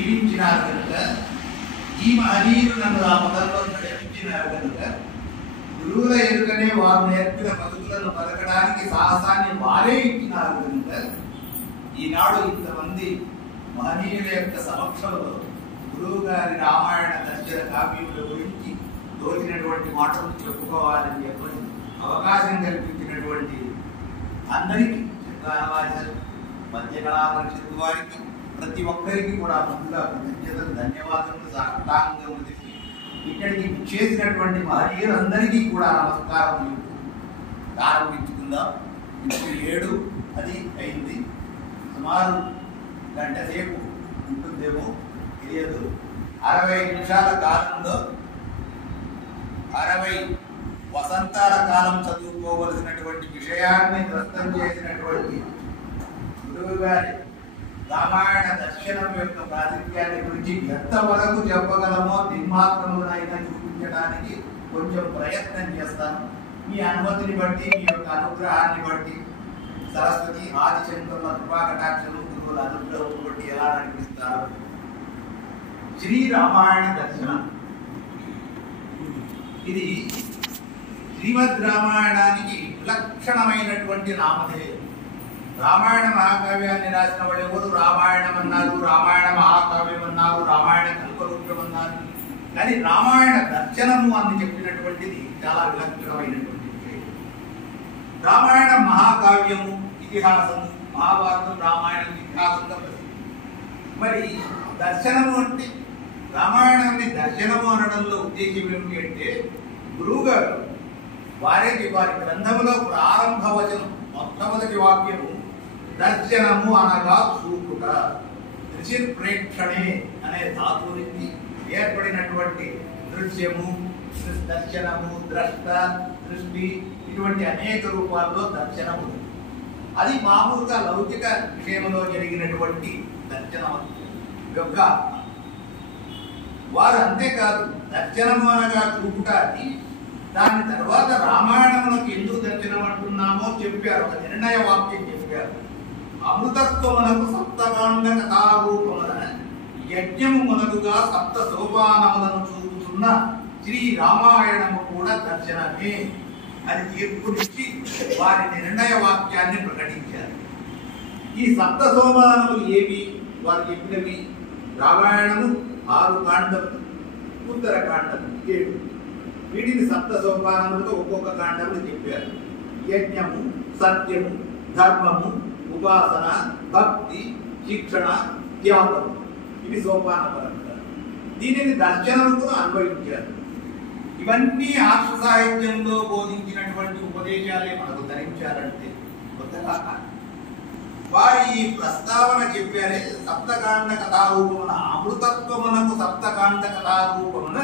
జీవించినారు కనుక, ఈ మహనీయులు నన్ను ఆ పదంలో నడిపించినారు కనుక, గురువుల ఎదుటనే వారు నేర్పిన బతుకులను బతకడానికి సాహసాన్ని వారే ఇచ్చినారు కనుక, ఈనాడు ఇంతమంది మహనీయుల యొక్క సమక్షంలో గురువు గారి రామాయణ దర్శన కావ్యముల గురించి తోచినటువంటి మాటలు చెప్పుకోవాలని చెప్పని అవకాశం కల్పించినటువంటి అందరికీ మధ్య కళా పరిషత్తు వారికి ప్రతి ఒక్కరికి కూడా ముందుగా కృతజ్ఞతలు, ధన్యవాదాలు సాష్టాంగం తెలిపి ఇక్కడికి చేసినటువంటి మహనీయులందరికీ కూడా నమస్కారం ప్రారంభించుకుందాం. ఇప్పుడు 7 అది అయింది. సుమారు గంట సేపు ఉంటుందేమో తెలియదు. 60 నిమిషాల కాలంలో 60 వసంతాల కాలం చదువుకోవలసినటువంటి విషయాన్ని ప్రస్తుతం చేసినటువంటి గురువు గారి రామాయణ దర్శనం యొక్క ప్రాతినిధ్యాన్ని గురించి ఎంతవరకు చెప్పగలమో దిగ్మాత్రమునైనా చూపించడానికి కొంచెం ప్రయత్నం చేస్తాను. మీ అనుమతిని బట్టి, మీ యొక్క అనుగ్రహాన్ని బట్టి, సరస్వతి ఆదిశంకరుల కృపాకటాక్షలు గురువుల అనుగ్రహం బట్టి ఎలా నడిపిస్తారు. శ్రీ రామాయణ దర్శనం ఇది శ్రీమద్ రామాయణానికి విలక్షణమైనటువంటి నామధేయం. రామాయణ మహాకావ్యాన్ని రాసిన వాళ్ళు ఎవరు రామాయణం అన్నారు, రామాయణ మహాకావ్యం అన్నారు, రామాయణ కల్పవృక్షం అన్నారు. కానీ రామాయణ దర్శనము అని చెప్పినటువంటిది చాలా విలక్షణమైనటువంటి విషయం. రామాయణ మహాకావ్యము, ఇతిహాసము, మహాభారతం రామాయణం ఇతిహాసంగా ప్రసిద్ధి. మరి దర్శనము అంటే రామాయణాన్ని దర్శనము అనడంలో ఉద్దేశం ఏమిటి అంటే, గురువు గారు వారి గ్రంథములో ప్రారంభ వచనం మొట్టమొదటి వాక్యము దర్శనము అనగా చూపుట, దృశ్యప్రేక్షణే అనే ధాతువు నుంచి ఏర్పడినటువంటి దృశ్యము, దర్శనము, ద్రష్ట, దృష్టి ఇటువంటి అనేక రూపాల్లో దర్శనము. అది మామూలుగా లౌకిక విషయంలో జరిగినటువంటి దర్శనం యొక్క వారు అంతేకాదు దర్శనము అనగా చూపుట అని దాని తర్వాత రామాయణములకు ఎందుకు దర్శనం అంటున్నామో చెప్పారు. ఒక నిర్ణయ వాక్యం చెప్పారు. అమృతత్వమునకు సప్తకాండ కథారూపమున యజ్ఞము మొదలుగా సప్త సోపానములను చూపుతున్న శ్రీ రామాయణము కూడా దర్శనమే అని తీర్పునిచ్చి వారి నిర్ణయ వాక్యాన్ని ప్రకటించారు. ఈ సప్త సోపానములు ఏవి? వారు చెప్పినవి రామాయణము 6 కాండములు, ఉత్తరకాండము 7. వీటిని సప్త సోపానములుగా ఒక్కొక్క కాండములు చెప్పారు. యజ్ఞము, సత్యము, ధర్మము, ఉపాసన, భక్తి, శిక్షణ, త్యాగము, ఇవి సోపాన పరంపర. దీనిని దర్శనముకు అన్వయించారు. ఇవన్నీ ఆర్ష సాహిత్యంలో బోధించినటువంటి ఉపదేశాలే మనకు ధరించారంటే కొత్తగా వారి ఈ ప్రస్తావన చెప్పారే. సప్తకాండ కథారూపమున అమృతత్వమునకు సప్తకాండ కథారూపమున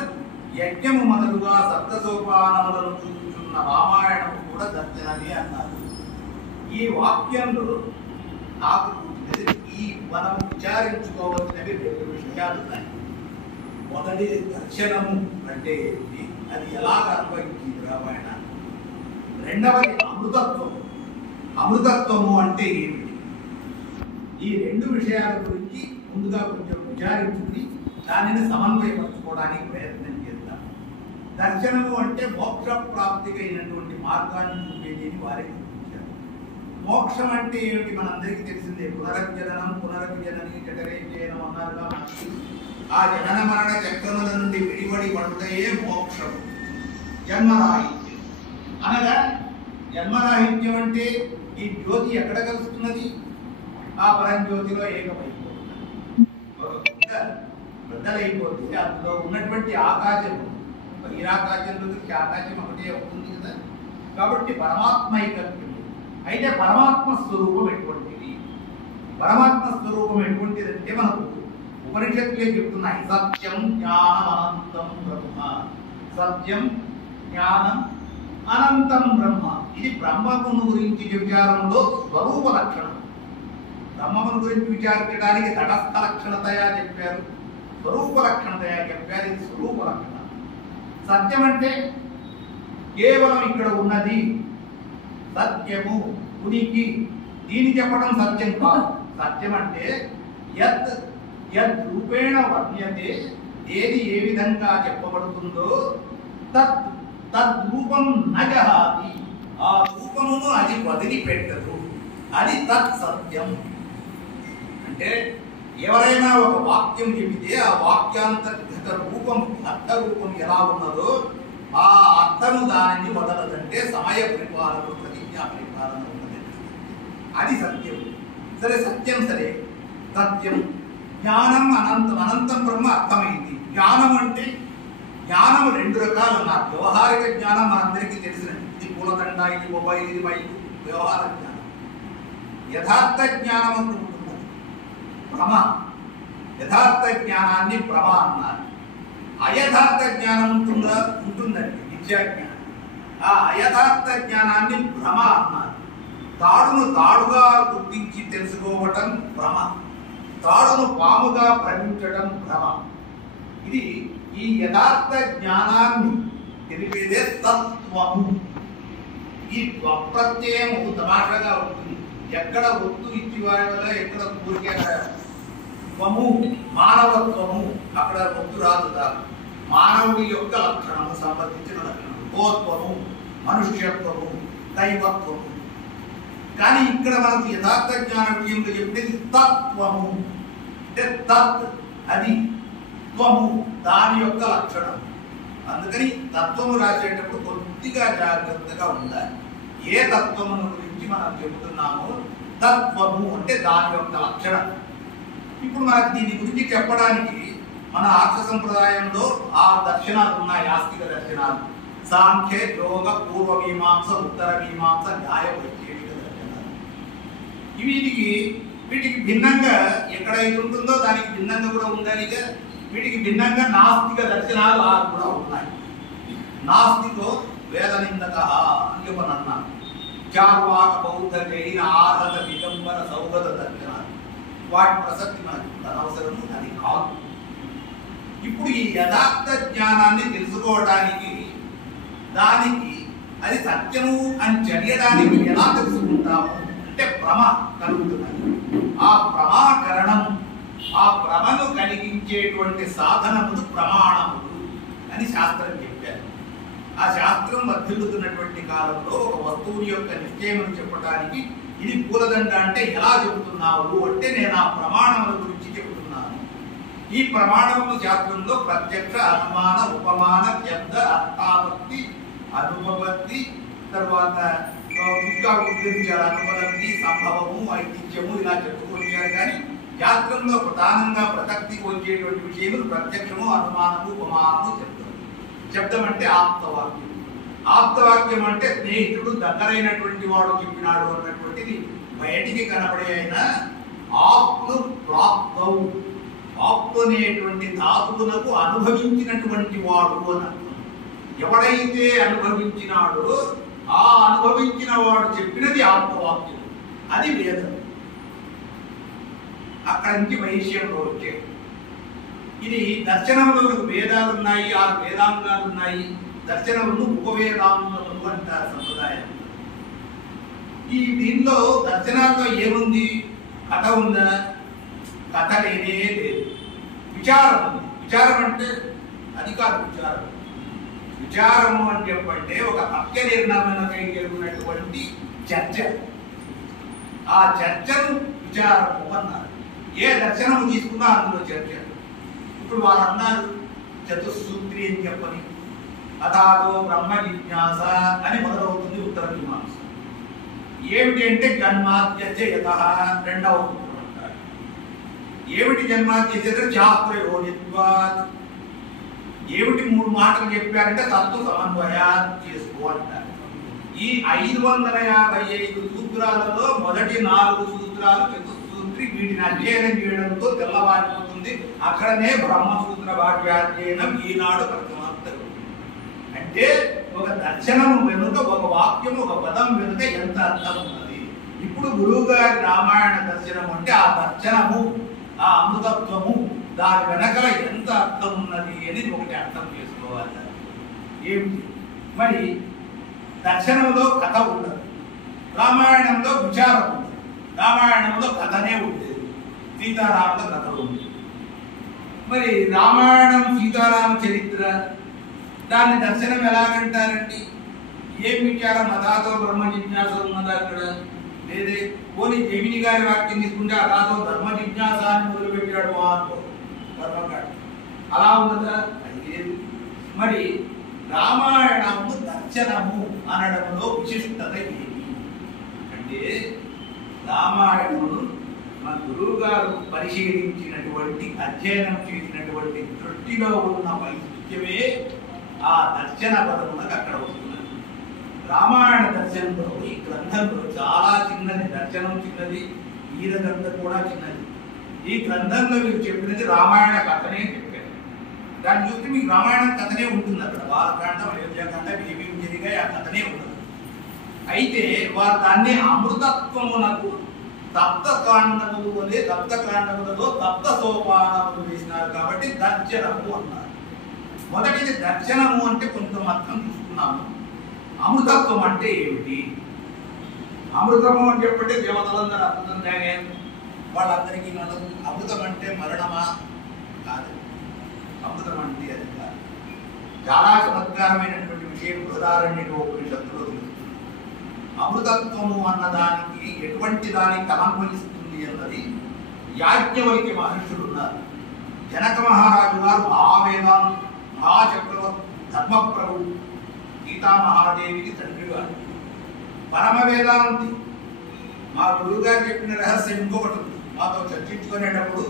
యజ్ఞము మొదలుగా సప్త సోపానములను చూపుతున్న రామాయణము కూడా దర్శనమే అన్నారు. ఈ వాక్యంలో నాకు ఈ మనం విచారించుకోవాల్సినవి 2 విషయాలు ఉన్నాయి. మొదటి దర్శనము అంటే ఏంటి, అది ఎలాగ అన్వయించింది రామాయణాన్ని. రెండవది అమృతత్వము. అమృతత్వము అంటే ఏమిటి? ఈ 2 విషయాల గురించి ముందుగా కొంచెం విచారించుకుని దానిని సమన్వయపరచుకోవడానికి ప్రయత్నం చేద్దాం. దర్శనము అంటే మోక్ష ప్రాప్తికైనటువంటి మార్గాన్ని చూపేది వారే చూపించారు. మోక్షం అంటే ఏమిటి మనందరికీ తెలిసిందే. పునరభిజననం, పునరభిజనని జఠరేజనం అన్నారు కాబట్టి ఆ జనన మరణ చక్రముల నుండి విడివడి పడుటయే మోక్షం. జన్మరాహిత్యం అనగా జన్మరాహిత్యం అంటే ఈ జ్యోతి ఎక్కడ కలుస్తున్నది? ఆ పరంజ్యోతిలో ఏకమైపోతుంది, బద్దలైపోతుంది. అందులో ఉన్నటువంటి ఆకాశం, బహిరాకాశంలో ఆకాశం ఒకటే అవుతుంది కదా. కాబట్టి పరమాత్మ ఐకత్వం. అయితే పరమాత్మ స్వరూపం ఎటువంటిది? పరమాత్మ స్వరూపం ఎటువంటిది అంటే మనకు ఉపనిషత్తులే చెప్తున్నాయి. సత్యం జ్ఞానం అనంతం బ్రహ్మ. సత్యం జ్ఞానం అనంతం బ్రహ్మ. ఇది బ్రహ్మమును గురించి విచారంలో స్వరూప లక్షణం. బ్రహ్మమును గురించి విచారించడానికి తటస్థ లక్షణతయా చెప్పారు, స్వరూప లక్షణతయా చెప్పారు. ఇది స్వరూప లక్షణం. సత్యం అంటే కేవలం ఇక్కడ ఉన్నది సత్యము, ఉనికి, దీని చెప్పడం సత్యం కాదు. సత్యం అంటే యత్ యద్రూపేణ వర్ణ్యతే, ఏది ఏ విధంగా చెప్పబడుతుందో తద్రూపం నజహాతి, ఆ రూపమును అది వదిలిపెట్టదు, అది తత్ సత్యం. అంటే ఎవరైనా ఒక వాక్యం చెబితే ఆ వాక్యాంతర్గత రూపం, అర్థ రూపం ఎలా ఉన్నదో ఆ అర్థము దానిని వదలదంటే సమయ పరిపాలన, ప్రతిజ్ఞా పరిపాలన ఉన్నది, అది సత్యం. సరే సత్యం, సరే సత్యం. జ్ఞానం అనంతం, అనంతం బ్రహ్మ అర్థమైంది. జ్ఞానం అంటే జ్ఞానం రెండు రకాలు ఉన్నారు. వ్యవహారిక జ్ఞానం మనందరికీ తెలిసినది, ఇది పూలదండ, ఇది మొబైల్, ఇది మైకు, వ్యవహార జ్ఞానం. యథార్థ జ్ఞానం అంటూ ఉంటుంది, భ్రమ. యథార్థ జ్ఞానాన్ని భ్రమ అన్నారు. అయథార్థ జ్ఞానం ఉంటుందండి, విద్యాజ్ఞానం. ఆ అయథార్థ జ్ఞానాన్ని భ్రమ అన్నారు. తాడును తాడుగా గుర్తించి తెలుసుకోవటం భ్రమ, తాడును పాముగా భ్రమించడం భ్రమ. ఇది ఈ యథార్థ జ్ఞానాన్ని తెలిపేదే తత్వము. ఈ త్వప్రత్యయము తమాషగా ఉంటుంది, ఎక్కడ ఒత్తు ఇచ్చివారి వల్ల ఎక్కడ ఊరికే త్వము, మానవత్వము, అక్కడ ఒత్తు రాదు కాదు. మానవుడి యొక్క లక్షణము, సంబంధించిన లక్షణము, గోత్వము, మనుష్యత్వము, దైవత్వము. కానీ ఇక్కడ మనకు యథార్థ జ్ఞాన విషయంలో చెప్పేది తత్వము. అంటే తత్ అది, త్వము దాని యొక్క లక్షణం. అందుకని తత్వము రాసేటప్పుడు కొద్దిగా జాగ్రత్తగా ఉండాలి. ఏ తత్వమును గురించి మనం చెబుతున్నామో తత్వము అంటే దాని యొక్క లక్షణం. ఇప్పుడు మనకు దీని గురించి చెప్పడానికి మన ఆర్ష సంప్రదాయంలో 6 దర్శనాలు ఉన్నాయి, ఆస్తిక దర్శనాలు. సాంఖ్య, యోగ, పూర్వ మీమాంస, ఉత్తర మీమాంస, న్యాయ, వైశేషిక దర్శనాలు. వీటికి భిన్నంగా ఎక్కడ ఇది ఉంటుందో దానికి భిన్నంగా కూడా ఉండాలిగా. వీటికి భిన్నంగా నాస్తిక దర్శనాలు 6 కూడా ఉన్నాయి. నాస్తికో వేద నిందక అని చెప్పని అన్నారు. చార్వాక, బౌద్ధ, జైన, ఆర్హత, దిగంబర, సౌగత దర్శనాలు. వాటి ప్రసక్తి మనకు అనవసరము, అది కాదు. ఇప్పుడు ఈ యథార్థ జ్ఞానాన్ని తెలుసుకోవడానికి, దానికి అది సత్యము అని తెలియడానికి ఎలా తెలుసుకుంటాము అంటే భ్రమ కలుగుతున్నది. ఆ భ్రమాకరణం, ఆ భ్రమను కలిగించేటువంటి సాధనములు ప్రమాణములు అని శాస్త్రం చెప్పారు. ఆ శాస్త్రం వర్ధిల్లుతున్నటువంటి కాలంలో ఒక వస్తువుని యొక్క నిశ్చయం చెప్పడానికి, ఇది పూలదండ అంటే ఎలా చెబుతున్నావు అంటే నేను ఆ ప్రమాణముల గురించి చెబుతున్నాను. ఈ ప్రమాణములు శాస్త్రంలో ప్రత్యక్ష, అనుమాన, ఉపమాన, శబ్ద, అర్థాపత్తి, అనుపపత్తి, తర్వాత ఇంకా గుర్తించారు అనుపలబ్ధి, సంభవము, ఐతిహ్యము ఇలా చెప్పుకొచ్చారు. కానీ శాస్త్రంలో ప్రధానంగా ప్రసక్తికి వచ్చేటువంటి విషయములు ప్రత్యక్షము, అనుమానము, ఉపమానము, శబ్దము. శబ్దం అంటే ఆప్తవాక్యం. ఆప్తవాక్యం అంటే స్నేహితుడు, దగ్గరైనటువంటి వాడు చెప్పినాడు అన్నటువంటిది బయటికి కనబడే అయినా ఆప్ను ప్రాప్తవు, ఆప్తు అనేటువంటి ధాతువులకు అనుభవించినటువంటి వాడు అని అర్థం. ఎవడైతే అనుభవించినాడో ఆ అనుభవించిన వాడు చెప్పినది ఆప్తవాక్యం, అది వేదం. అక్కడి నుంచి వైశ్యంలో వచ్చే ఇది దర్శనంలో వేదాలు ఉన్నాయి, 6 వేదాంగాలు ఉన్నాయి. దర్శనములను ఉపవేదాంగములు అంటారు సంప్రదాయం. ఈ దీనిలో దర్శనాల్లో ఏముంది? కథ ఉందా? కథ లేనే లేదు. విచారం ఉంది. విచారం అంటే అది కాదు విచారం. విచారము అని చెప్పంటే ఒక సత్య నిర్ణయమైనకై జరిగినటువంటి చర్చ. ఆ చర్చను విచారము అన్నారు. ఏ దర్శనము తీసుకున్నా అందులో చర్చ. ఇప్పుడు వాళ్ళు అన్నారు చతుస్సూత్రి అని చెప్పని, అథాదో బ్రహ్మ జిజ్ఞాస అని మొదలవుతుంది ఉత్తర మీమాంస. ఏమిటి అంటే జన్మాద్యత రెండవ సూత్రం అంటారు. ఏమిటి జన్మాద్యత? శాస్త్రయోనిత్వాత్. ఏమిటి 3 మాటలు చెప్పారంటే తత్వ సమన్వయా చేసుకో అంటారు. ఈ 555 సూత్రాలలో మొదటి 4 సూత్రాలు చతుస్సూత్రి, వీటిని అధ్యయనం చేయడంతో తెల్లవారిపోతుంది. అక్కడనే బ్రహ్మసూత్ర భాష్యాధ్యయనం ఈనాడు ప్రథమాంతరం. అంటే ఒక దర్శనము వెనుక, ఒక వాక్యము, ఒక పదం వెనుక ఎంత అర్థం ఉన్నది. ఇప్పుడు గురువు గారి రామాయణ దర్శనం అంటే ఆ దర్శనము, ఆ అమృతత్వము, దాని వెనకల ఎంత అర్థం ఉన్నది అని ఒకటి అర్థం చేసుకోవాలి. ఏమిటి మరి? దర్శనంలో కథ ఉండదు, రామాయణంలో విచారం ఉంది. రామాయణంలో కథనే ఉండేది, సీతారాముల కథ ఉంది. మరి రామాయణం సీతారామ చరిత్ర దాన్ని దర్శనం ఎలాగంటారండి? ఏం విచారం అదాతో బ్రహ్మ జిజ్ఞాస ఉన్నదా అక్కడ? లేదే. పోనీ జమిని గారి వాక్యం తీసుకుంటే అదాతో ధర్మ జిజ్ఞాస అని మొదలుపెట్టాడు మహాత్ముడు ధర్మగాడు. అలా ఉన్నదా? అది లేదు. మరి రామాయణము దర్శనము అనడంలో విశిష్టత ఏమి అంటే, రామాయణమును మా గురువు గారు పరిశీలించినటువంటి అధ్యయనం చేసినటువంటి దృష్టిలో ఉన్న వైశిష్ట్యమే ఆ దర్శన పదములకు అక్కడ వస్తున్నది. రామాయణ దర్శనంలో ఈ గ్రంథంలో చాలా చిన్నది, దర్శనం చిన్నది, గీత గ్రంథం కూడా చిన్నది. ఈ గ్రంథంలో మీరు చెప్పినది రామాయణ కథనే చెప్పారు. దాన్ని చూస్తే మీకు రామాయణం కథనే ఉంటుంది. అక్కడ బాలకాండం, అయోధ్యాకాండం ఏమేమి జరిగాయి ఆ కథనే ఉంటుంది. అయితే వారు దాన్ని అమృతత్వమునకు సప్తకాండములు వలె సప్తకాండములలో సప్త సోపానములు వేసినారు కాబట్టి దర్శనము అన్నారు. మొదటిది దర్శనము అంటే కొంచెం అర్థం చూసుకున్నాము. అమృతత్వం అంటే ఏమిటి? అమృతము అని చెప్పంటే దేవతలందరూ అమృతం తాగారు, వాళ్ళందరికీ నడదు. అమృతం అంటే మరణమా? కాదు. అమృతం అంటే అది కాదు. చాలా చమత్కారమైనటువంటి విషయం బృహదారణ్యకోపనిషత్తులో తెలుస్తుంది. అమృతత్వము అన్నదానికి ఎటువంటి దానికి అన్వయిస్తుంది అన్నది యాజ్ఞవల్క్య మహర్షులు ఉన్నారు. జనక మహారాజు గారు మహావేదాంత మహాచక్రవర్తి ధర్మప్రభు సీతామహాదేవికి తండ్రి గారు, పరమ వేదాంతి. మా గురువు గారు చెప్పిన రహస్యం ఇంకొకటి ఉంది. మాతో చర్చించుకునేటప్పుడు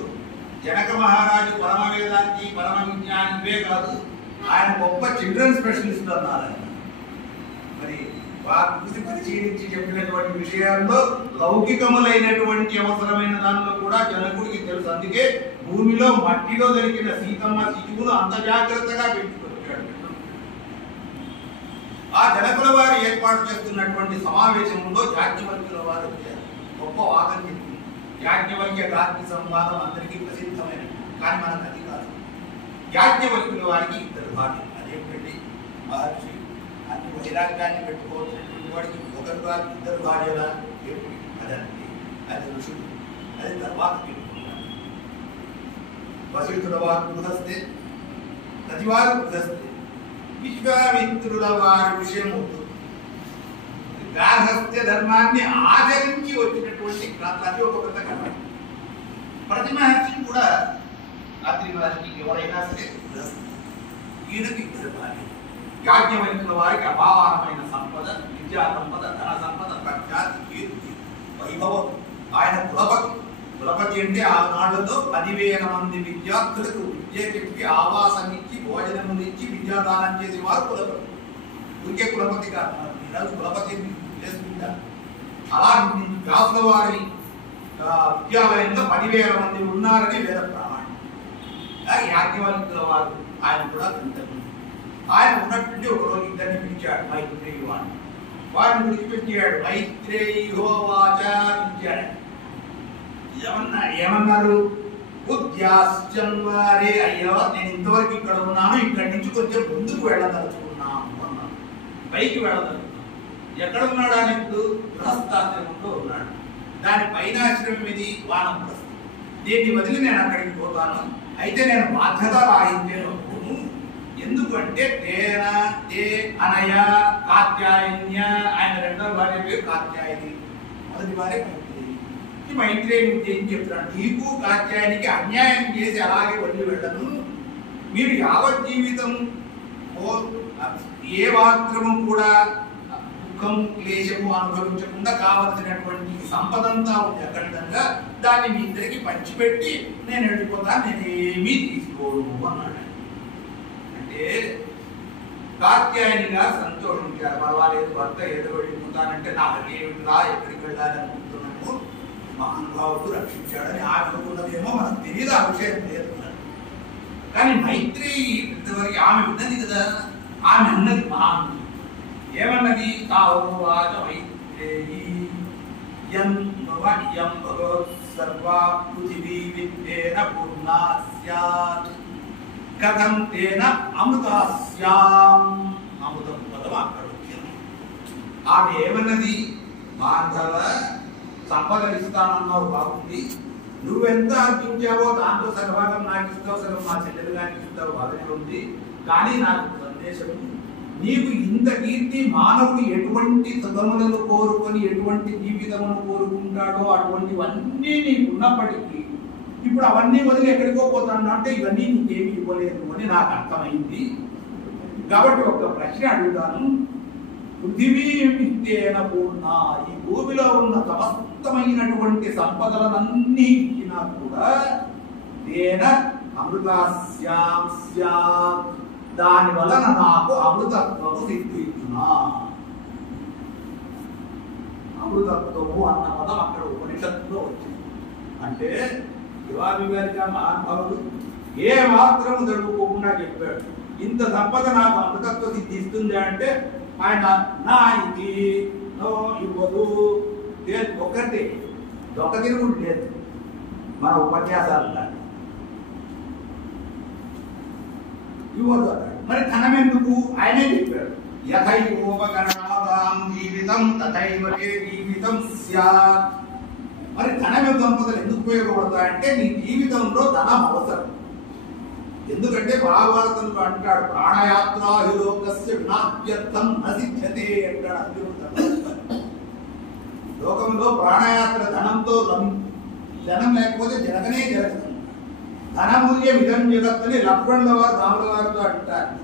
జనక మహారాజు పరమ వేదాంతి, పరమ విజ్ఞాని ఇవే కాదు, ఆయన గొప్ప చిల్డ్రన్ స్పెషలిస్ట్ అన్నారు. మరి వారి గురించి పరిశీలించి చెప్పినటువంటి విషయాల్లో లౌకికములైనటువంటి అవసరమైన దానిలో కూడా జనకుడికి తెలుసు. అందుకే భూమిలో మట్టిలో దొరికిన సీతమ్మ శిశువును అంత జాగ్రత్తగా పెట్టుకొచ్చాడు. ఆ జనకుల వారు ఏర్పాటు చేస్తున్నటువంటి సమావేశంలో యాజ్ఞవల్క్యుల వారు వచ్చారు. గొప్ప వాదం చెప్పింది. యాజ్ఞవల్క్య గార్గి సంవాదం అందరికీ ప్రసిద్ధమైనది, కానీ మనకు అది కాదు. యాజ్ఞవల్క్యుల వారికి ఇద్దరు భార్యలు. అదేమిటండి? మహర్షి అన్ని వైరాగ్యాన్ని పెట్టుకోవాల్సినటువంటి వాడికి ఒకరు కాదు ఇద్దరు భార్యల ఏమిటి? అదండి, అది ఋషుడు. అది తర్వాత పెట్టుకుంటారు. వశిష్ఠుల వారు గృహస్థే, ప్రతివారు గృహస్థే. విశ్వామిత్రుల వారి విషయం అవుతుంది. గార్హస్థ్య ధర్మాన్ని ఆచరించి వచ్చినటువంటి అది ఒక పెద్ద కథ. ప్రతి మహర్షి కూడా అత్రి మహర్షి ఎవరైనా సరే ఈయనకి ఇద్దరు భార్య. యాజ్ఞవల్క్యుల వారికి అపారమైన సంపద, విద్యా సంపద, ధన సంపద, ప్రఖ్యాతి, కీర్తి, వైభవం. ఆయన కులపతి. కులపతి అంటే ఆ నాళ్లలో 10,000 మంది విద్యార్థులకు విద్య చెప్పి ఆవాసం ఇచ్చి భోజనం ఇచ్చి విద్యాదానం చేసేవారు కులపతి. ఊరికే కులపతి కాదు, ఈరోజు కులపతి చేసుకుంటారు. అలా వ్యాసుల వారి విద్యాలయంలో 10,000 మంది ఉన్నారని వేద ప్రామాణ్యం. యాజ్ఞవల్క్యుల వారు ఆయన కూడా వింటారు. ఆయన ఉన్నట్టుండి ఒకరోజు ఇద్దరిని పిలిచాడు, మైత్రేయి వాడిని. వారిని విడిచిపెట్టాడు. మైత్రేయోవాచ పిలిచాడు. ఏమన్నారు? ఉద్యాశ్చన్వారే, అయ్యో నేను ఇంతవరకు ఇక్కడ ఉన్నాను, ఇక్కడి నుంచి కొంచెం ముందుకు వెళ్ళదలుచుకున్నాను అన్నాను. పైకి వెళ్ళదలుచుకున్నాను. ఎక్కడ ఉన్నాడు ఆయన ఇప్పుడు? గృహస్థాశ్రమంలో ఉన్నాడు. దాని పైన ఆశ్రమం ఇది వానప్రస్థం. దీన్ని వదిలి నేను అక్కడికి పోతాను. అయితే నేను బాధ్యత రాహిత్యం. ఎందుకంటే తేన తే అనయ కాత్యాయన్య, ఆయన రెండవ భార్య పేరు కాత్యాయని, మొదటి భార్య మైత్రేయి. ఈ మైత్రేయి ఏం చెప్తున్నాడు? నీకు కాత్యాయనికి అన్యాయం చేసి అలాగే వదిలి వెళ్ళను. మీరు యావత్ జీవితం ఏ మాత్రము కూడా దుఃఖము క్లేశము అనుభవించకుండా కావలసినటువంటి సంపదంతా ఉంది అఖండంగా, దాన్ని మీ ఇద్దరికి పంచిపెట్టి నేను వెళ్ళిపోతాను, నేనేమీ తీసుకోను అన్నాడు. కాత్యాయనిగా సంతోషించారు. పర్వాలేదు, భర్త ఏదో వెళ్ళిపోతానంటే నాకేమిటిరా, ఎక్కడికి వెళ్ళాలని అనుకుంటున్నాము, మహానుభావుడు రక్షించాడని ఆమె అనుకున్నదేమో మనకు తెలియదు, ఆ విషయం లేదు. కానీ మైత్రేయి ఇంతవరకు ఆమె విన్నది కదా. ఆమె అన్నది మహాను ఏమన్నది? తావోవాచ మైత్రేయి యం భవయం భగవత్ సర్వా పృథివీ విత్తేన పూర్ణా స్యాత్ కథం తేన అమృతాస్యాం. అమృతం పదం అక్కడ వచ్చింది. ఆమె ఏమన్నది? బాంధవ సంపదలు ఇస్తానన్నావు బాగుంది, నువ్వెంత అర్పించావో దాంట్లో సగభాగం నాకు ఇస్తావు, సగం మా చెల్లెలు గారికి ఇస్తావు, బాగానే ఉంది. కానీ నాకు సందేశం, నీకు ఇంత కీర్తి మానవుడు ఎటువంటి సుఖములను కోరుకొని ఎటువంటి జీవితమును కోరుకుంటాడో అటువంటివన్నీ నీకు ఉన్నప్పటికీ ఇప్పుడు అవన్నీ వదిలి ఎక్కడికో పోతాను అంటే ఇవన్నీ నీకేమి ఇవ్వలేదు అని నాకు అర్థమైంది. కాబట్టి ఒక ప్రశ్న అడుగుతాను. పృథివీ విత్తేన పూర్ణ, ఈ భూమిలో ఉన్న సమస్తమైనటువంటి సంపదలనన్నీ ఇచ్చినా కూడా తేన అమృతాస్యాం స్యాత్, దాని వలన నాకు అమృతత్వము సిద్ధించునా. అమృతత్వము అన్న పదం అక్కడ ఉపనిషత్తులో వచ్చింది. అంటే యువావిగారిగా మహానుభావుడు ఏ మాత్రము జరుపుకోకుండా చెప్పాడు, ఇంత సంపద నాకు అమృతత్వ సిద్ధిస్తుంది అంటే ఆయన నా ఇది నో ఇవ్వదు లేదు, ఒకటే దొక్క తిరుగుడు లేదు మన ఉపన్యాసాలు దాన్ని ఇవ్వదు అన్నాడు. మరి ధనం ఎందుకు? ఆయనే చెప్పాడు, యథైవోపకరణాదాం జీవితం తథైవతే జీవితం స్యాత్. మరి ధనం సంపదలు ఎందుకు ఉపయోగపడతాయంటే నీ జీవితంలో ధనం అవసరం. ఎందుకంటే భాగవతంలో అంటాడు, ప్రాణయాత్రాహిలోకస్య వినాప్యర్థం నసిద్ధ్యతే అంటాడు అర్జునుడు. లోకంలో ప్రాణయాత్ర ధనంతో ధనం లేకపోతే జరగనే జరగదు. ధనమూల్యం ఇదం జగత్తని లక్ష్మణుల వారు రాముల వారితో అంటారు.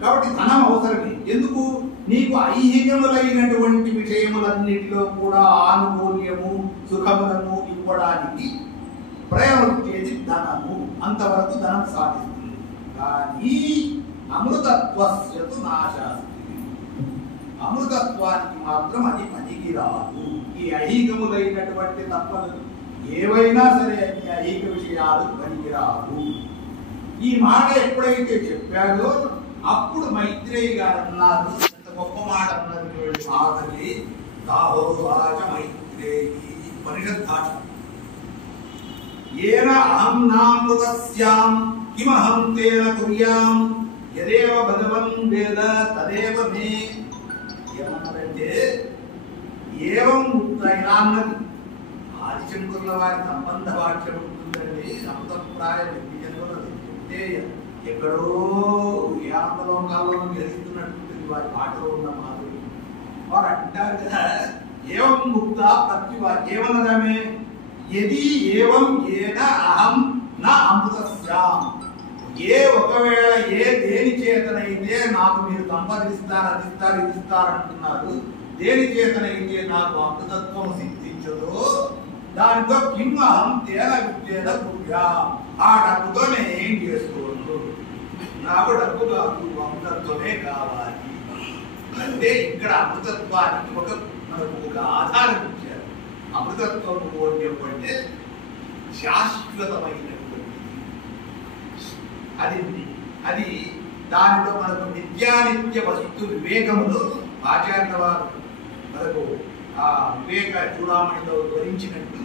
కాబట్టి ధనం అవసరమే. ఎందుకు? నీకు ఐహికములైనటువంటి విషయములన్నిటిలో కూడా ఆనుకూల్యము సుఖములను ఇవ్వడానికి ప్రయత్నించేది ధనము. అంతవరకు ధనం సాధిస్తుంది. కానీ అమృతత్వస్యతు నాశాస్తి, అమృతత్వానికి మాత్రం అది పనికి రాదు. ఈ ఐహికములైనటువంటి తత్వలు ఏవైనా సరే ఈ ఐహిక విషయాలు పనికిరావు. ఈ మాట ఎప్పుడైతే చెప్పాడో అప్పుడు మైత్రేయి గారు అన్నారు, ఎంత గొప్ప మాట అన్నది మాటలి రాహోవాచ మైత్రేయి పరిషద్ధాట ఏన అహం నామృతస్యాం కిమహం తేన కుర్యాం యదేవ భగవన్ వేద తదేవ మే. ఏమన్నారంటే ఏవం ముక్తైనా అన్నది ఆదిశంకరుల వారి సంబంధ వాక్యం ఉంటుందండి. అమృతప్రాయ విద్యలో చెప్తే ఎక్కడో ఏ ఆందోళనలో గెలుస్తున్నట్టు వారి మాటలో ఉన్న మాధురి. వారు అంటారు కదా, ఏవం ముక్త ప్రత్యువా ఏమన్నదామే యది ఏవం ఏన అహం నా అమృతస్యాం. ఏ ఒకవేళ ఏ దేని చేతనైతే నాకు మీరు సంపాదిస్తారు అందిస్తారు ఇది ఇస్తారు అంటున్నారు, దేని చేతనైతే నాకు అమృతత్వం సిద్ధించదో దానితో కిం అహం తేన విద్యేన కుర్యా. ఆ డబ్బుతో నేను ఏం చేసుకోను, నాకు డబ్బు కాదు అమృతత్వమే కావాలి. అంటే ఇక్కడ అమృతత్వానికి మనకు ఒక ఆధారం ఇచ్చారు. అమృతత్వం అంటే శాశ్వతమైనటువంటి అది దానిలో మనకు నిత్యానిత్య వస్తు వివేకములు ఆచార్య వారు మనకు ఆ వివేక చూడామణిలో వివరించినట్టు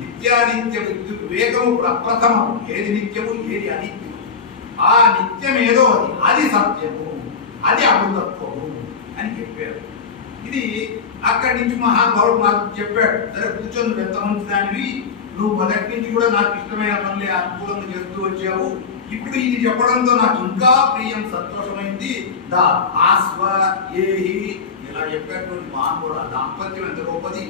నిత్యానిత్య వివేకము ప్రప్రథమం. ఏది నిత్యము ఏది అనిత్యము, ఆ నిత్యం ఏదో అది సత్యము, అది అమృతత్వము అని చెప్పారు. ఇది అక్కడి నుంచి మహానుభావుడు నాకు చెప్పాడు, సరే కూర్చొని నువ్వు ఎంత మంచి దానివి, నువ్వు మొదటి నుంచి కూడా నాకు ఇష్టమైన పనులే అనుకూలంగా చేస్తూ వచ్చావు, ఇప్పుడు ఇది చెప్పడంతో నాకు ఇంకా ప్రియం సంతోషమైంది. దా ఆస్వ ఏహి ఇలా చెప్పేటువంటి మహానుభావుడు. ఆ దాంపత్యం ఎంత గొప్పది.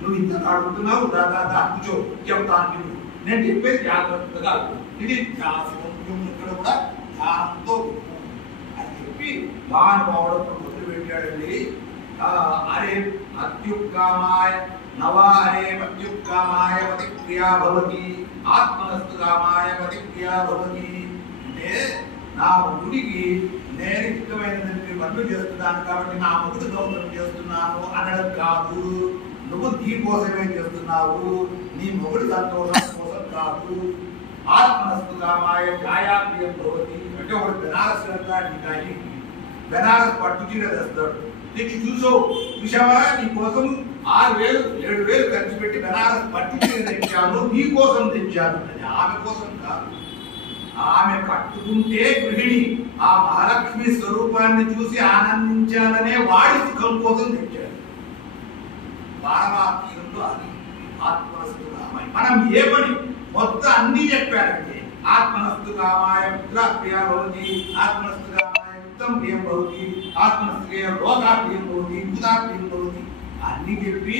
నువ్వు ఇంత అడుగుతున్నావు, దాదా కూర్చో చెప్తాను. నేను చెప్పేది జాగ్రత్తగా ఇది ఇక్కడ కూడా ధ్యానంతో అని చెప్పి మహానుభావుడు మొదలు పెట్టాడండి. అరే అత్యుక్కామాయ నవా అరే అత్యుక్కామాయ ప్రతిక్రియా భవతి ఆత్మనస్తు కామాయ ప్రతిక్రియా భవతి. అంటే నా ముగుడికి నేను ఇష్టమైనటువంటి పనులు చేస్తున్నాను కాబట్టి నా ముగుడు గౌరవం చేస్తున్నాను అనడం కాదు. నువ్వు నీ కోసమే చేస్తున్నావు, నీ మొగుడు సంతోషం కోసం కాదు. ఆత్మనస్తు కామాయ ఛాయాప్రియం భవతి. అంటే ఒకడు బెనారస్ వెళ్తాడు, కానీ బెనారస్ పట్టు చీర తెస్తాడు, నీకు చూసావా నీ కోసం 6,000 7,000 ఖర్చు పెట్టి బెనారస్ పట్టు చీర తెచ్చాను, నీ కోసం తెచ్చాను. అది ఆమె కోసం కాదు. ఆమె కట్టుకుంటే గృహిణి ఆ మహాలక్ష్మి స్వరూపాన్ని చూసి ఆనందించాలనే వాడి సుఖం కోసం తెచ్చాడు. బాణవాక్యంలో అది ఆత్మనస్తు కామాయ. మనం ఏ పని మొత్తం అన్ని చెప్పారంటే ఆత్మనస్తు కామాయ పుత్ర ప్రియ భవతి, ఆత్మనస్తు కామాయ ఉత్తమ ప్రియం భవతి, ఆత్మనస్తు లోకా ప్రియం భవతి, ఇంకుదా ప్రియం భవతి అన్ని చెప్పి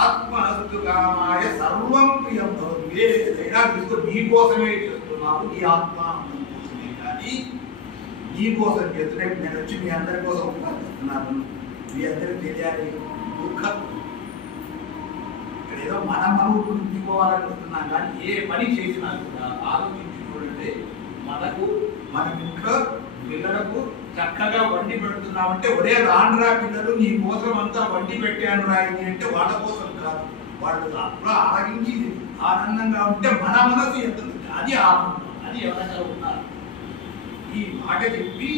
ఆత్మనస్తు కామాయ సర్వం ప్రియం భవతి. ఏదైనా తీసుకో నీ కోసమే చేస్తున్నావు, నీ ఆత్మ కోసమే, కానీ నీ కోసం చేస్తున్నాయి. నేను వచ్చి మీ అందరి కోసం ఉపకారిస్తున్నాను, మీ అందరికి తెలియాలి దుఃఖం ఏదో మనం అనుకుంటుకోవాలని వస్తున్నాం. కానీ ఏ పని చేసినా కూడా ఆలోచించుకోండి, మన ఇంట్లో పిల్లలకు చక్కగా వండి పెడుతున్నామంటే ఒరే రాండ్రా పిల్లలు నీ కోసం అంతా వండి పెట్టాను రాయింది అంటే వాళ్ళ కోసం కాదు, వాళ్ళు అప్పుడు ఆరగించి ఆనందంగా ఉంటే మన మనసు ఎంత అది ఆనందం, అది ఎవరైనా ఉన్నారు. ఈ మాట చెప్పి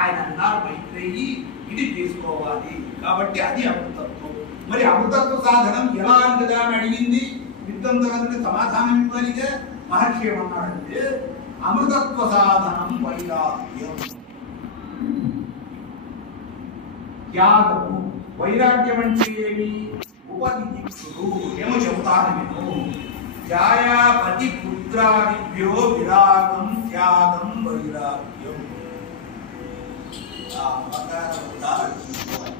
ఆయన అన్నారు మైత్రేయి ఇది తీసుకోవాలి, కాబట్టి అది అమృతత్వం. మరి అమృతత్వ సాధనం ఎలా కదా అని అడిగింది విద్వంతులంటే సమాధానం ఇవ్వాలిగా. మహర్షి ఏమన్నాడంటే అమృతత్వ సాధనం వైరాగ్యం, త్యాగము. వైరాగ్యం అంటే ఏమి? ఉపనిధిక్షుడు ఏమో చెబుతాను నేను. ఛాయాపతి పుత్రాదిభ్యో విరాగం త్యాగం వైరాగ్యం.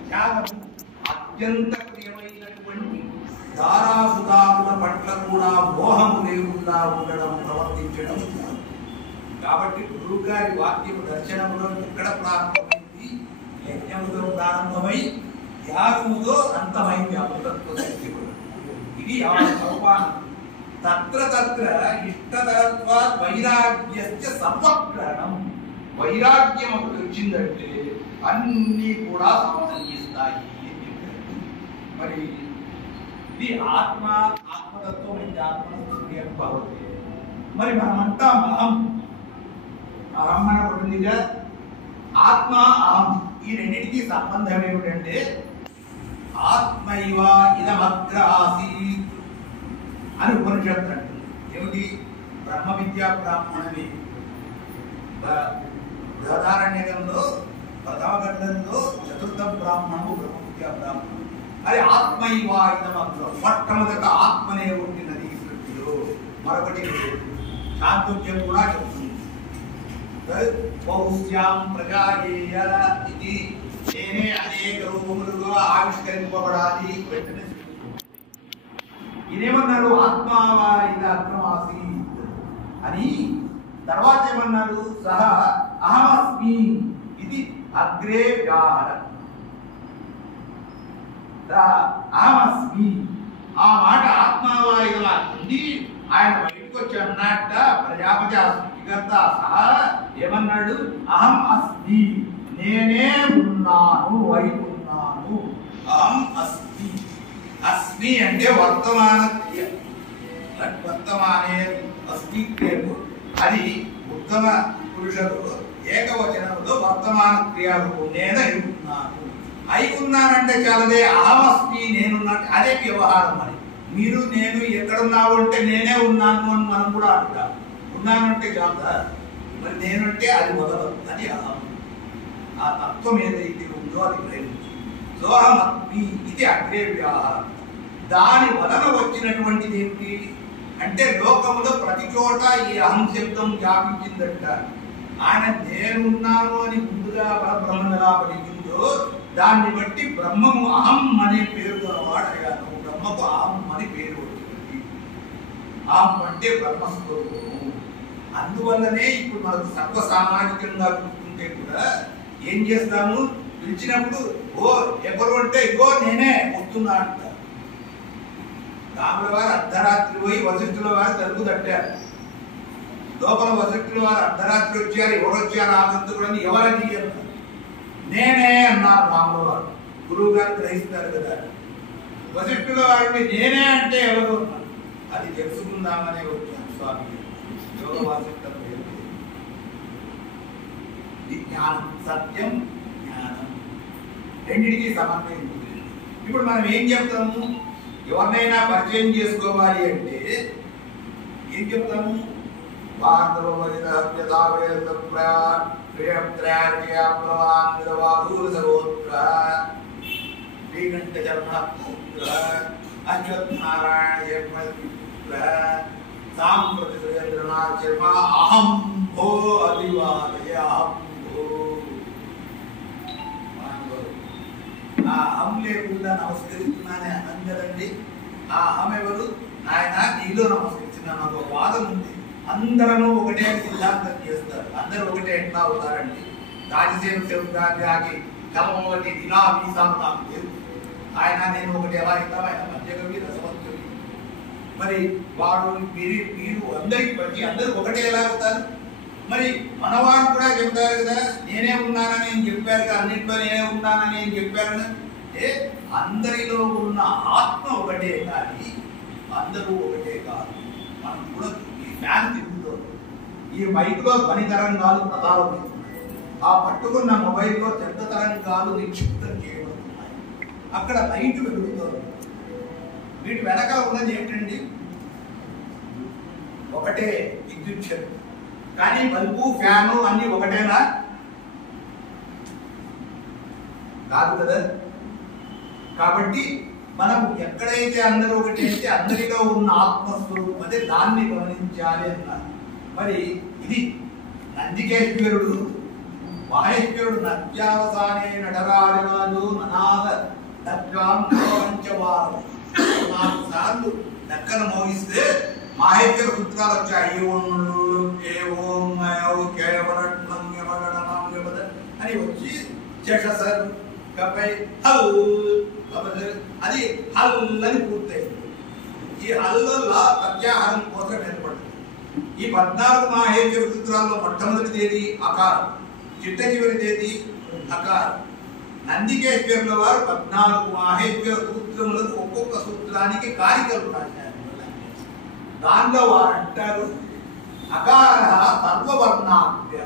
త్యాగం అత్యంత ప్రియమైనటువంటి దారాసుదారుల పట్ల కూడా మోహము లేకుండా ఉండడం, ప్రవర్తించడం. కాబట్టి గురువు గారి వాక్యము దర్శనములో ఎక్కడ ప్రారంభమైంది? యజ్ఞముతో ప్రారంభమై త్యాగముతో అంతమైంది అమృతత్వ శక్తి. ఇది సోపానం. తత్ర తత్ర ఇష్టతరత్వాత్ వైరాగ్యస్య సర్వగ్రహణం. వైరాగ్యం ఒకటి వచ్చిందంటే అన్నీ కూడా సంతరిస్తాయి. మరి ఇది ఆత్మతత్వం ఇది ఆత్మతత్వం భవతి. మరి మనమంతా అహం అని ఉందిగా, ఆత్మ అహం ఈ రెండింటికి సంబంధం ఏమిటంటే ఆత్మైవ ఇదమగ్ర ఆసీత్ అని ఉపనిషత్తు అంటుంది. ఏమిటి? బ్రహ్మ విద్యా బ్రాహ్మణని బృహదారణ్యకంలో ప్రథమ గంధంలో చతుర్థ బ్రాహ్మణము బ్రహ్మ విద్యా బ్రాహ్మణం. అది ఆత్మైవ ఇదమగ్ర, మొట్టమొదట ఆత్మనే ఉండినది సృష్టిలో, మరొకటి శాంతుజ్యం కూడా చెప్తుంది. బహుశ్యాం ప్రజాయేయ ఇది నేనే అనేక రూపములుగా ఆవిష్కరింపబడాలి. ఇదేమన్నాడు? ఆత్మావా ఇది అగ్రమాసి అని. తర్వాత ఏమన్నాడు? సహ అహమస్మి ఇది అగ్రే వ్యాహర. అహమస్మి ఆ మాట ఆత్మావాయులా ఉంది. ఆయన బయటకు వచ్చి అన్నట్ట ప్రజాపతి సృష్టికర్త సహా ఏమన్నాడు? అహం అస్మి, నేనే ఉన్నాను, అయి ఉన్నాను. అహం అస్మి. అస్మి అంటే వర్తమాన క్రియ, వర్తమానే అస్మి క్రియకు. అది ఉత్తమ పురుషుడు ఏకవచనంలో వర్తమాన క్రియకు నేనై ఉన్నాను. అయి ఉన్నానంటే చాలదే, అహమస్మి నేనున్నట్టు అదే వ్యవహారం. మరి మీరు నేను ఎక్కడున్నావు అంటే నేనే ఉన్నాను అని మనం కూడా అంటాం. ఉన్నానంటే చాలదా? మరి నేనంటే అది మొదలు, అది అహం. ఆ తత్వం ఏదైతే ఉందో అది గ్రహించి సోహమస్మి ఇది అగ్రే వ్యవహారం. దాని వలన వచ్చినటువంటిది ఏమిటి అంటే లోకములో ప్రతి చోట ఈ అహం శబ్దం వ్యాపించిందంట. ఆయన నేనున్నాను అని ముందుగా పరబ్రహ్మం ఎలా పలికిందో దాన్ని బట్టి బ్రహ్మము అహం అనే పేరు గలవాడు అయ్యాను. బ్రహ్మకు అహం అని పేరు వచ్చింది. అహం అంటే బ్రహ్మస్వరూపము. అందువల్లనే ఇప్పుడు మనకు సర్వసామాజికంగా చూస్తుంటే కూడా ఏం చేస్తాము? పిలిచినప్పుడు ఓ ఎవరు అంటే ఇగో నేనే వస్తున్నా అంటారు. రాముల వారు అర్ధరాత్రి పోయి వశిష్ఠుల వారు తలుపు తట్టారు. లోపల వశిష్ఠుల వారు అర్ధరాత్రి వచ్చారు, ఎవరు వచ్చారు ఆగంతుకులని ఎవరని అన్నారు. నేనే అన్నారు రాముల వారు. గురువు గారు గ్రహిస్తారు కదా. వశిష్ఠుల వారిని నేనే అంటే ఎవరు అన్నారు. అది తెలుసుకుందామనే వచ్చాను స్వామి. యోగ వాసిష్టం జ్ఞానం, సత్యం జ్ఞానం రెండింటికి సమన్వయం ఉంది. ఇప్పుడు మనం ఏం చెప్తాము? ఎవరినైనా పరిచయం చేసుకోవాలి అంటే ఏం చెప్తాము? అశ్వత్థనారాయణ సాంప్రతి సురేంద్రనాథ్ శర్మ అహం భో అభివాదయ అహం భో. ఆ అహం లేకుండా నమస్కరిస్తున్నానే అహం కదండి. ఆ అహం ఎవరు? ఆయన నీలో నమస్కరించిన నాకు వాదం ఉంది. అందరూ ఒకటే సిద్ధాంతం చేస్తారు. అందరూ ఒకటే ఎట్లా అవుతారండి? రాజసేన శివరాజాకి కలం ఒకటి ఇలా వీసాలు నాకు లేదు. ఆయన నేను ఒకటి ఎలా అవుతాం? ఆయన మధ్యకవి రసవంతుడి. మరి వాడు మీరు అందరికి ప్రతి అందరూ ఒకటే ఎలా అవుతారు? మరి మనవారు కూడా చెప్తారు కదా, నేనే ఉన్నానని నేను చెప్పారు కదా, అన్నింటిలో నేనే ఉన్నానని నేను చెప్పారు. అంటే అందరిలో ఉన్న ఆత్మ ఒకటే కానీ అందరూ ఒకటే కాదు. మనం కూడా ఈ ఫ్యాన్ తిరుగుతుంది, ఈ మైక్లో ధ్వని తరంగాలు ప్రధానమవుతున్నాయి, ఆ పట్టుకున్న మొబైల్లో శబ్ద తరంగాలు నిక్షిప్తం చేయబడుతున్నాయి, అక్కడ లైట్ వెలుగుతుంది. వీటి వెనకాల ఉన్నది ఏమిటండి? ఒకటే విద్యుత్ శక్తి. కానీ బల్బు ఫ్యాను అన్ని ఒకటేనా? కాదు కదా. కాబట్టి మనం ఎక్కడైతే అందరూ ఒకటి అయితే అందరిలో ఉన్న ఆత్మస్వరూపం అదే దాన్ని గమనించాలి అన్నారు. మరి ఇది నందికేశ్వరుడు మహేశ్వరుడు నత్యావసానే నటరాజరాజు ననాద దక్కాంచవారం 4 సార్లు దక్కన మోగిస్తే మహేశ్వర సూత్రాలు వచ్చాయి. అని వచ్చి జషసర్ కపై హల్ అది హల్ అని పూర్తయింది. ఈ హల్లా ప్రత్యాహారం కోసం ఏర్పడింది. ఈ 14 మహేశ్వర సూత్రాల్లో మొట్టమొదటి తేదీ అకారం, చిట్ట చివరి తేదీ అకారం. నందికేశ్వరుల వారు 14 మహేశ్వర సూత్రములకు ఒక్కొక్క సూత్రానికి కారికలు రాశారు. దానిలో వారు అంటారు అకార సర్వవర్ణాభ్య,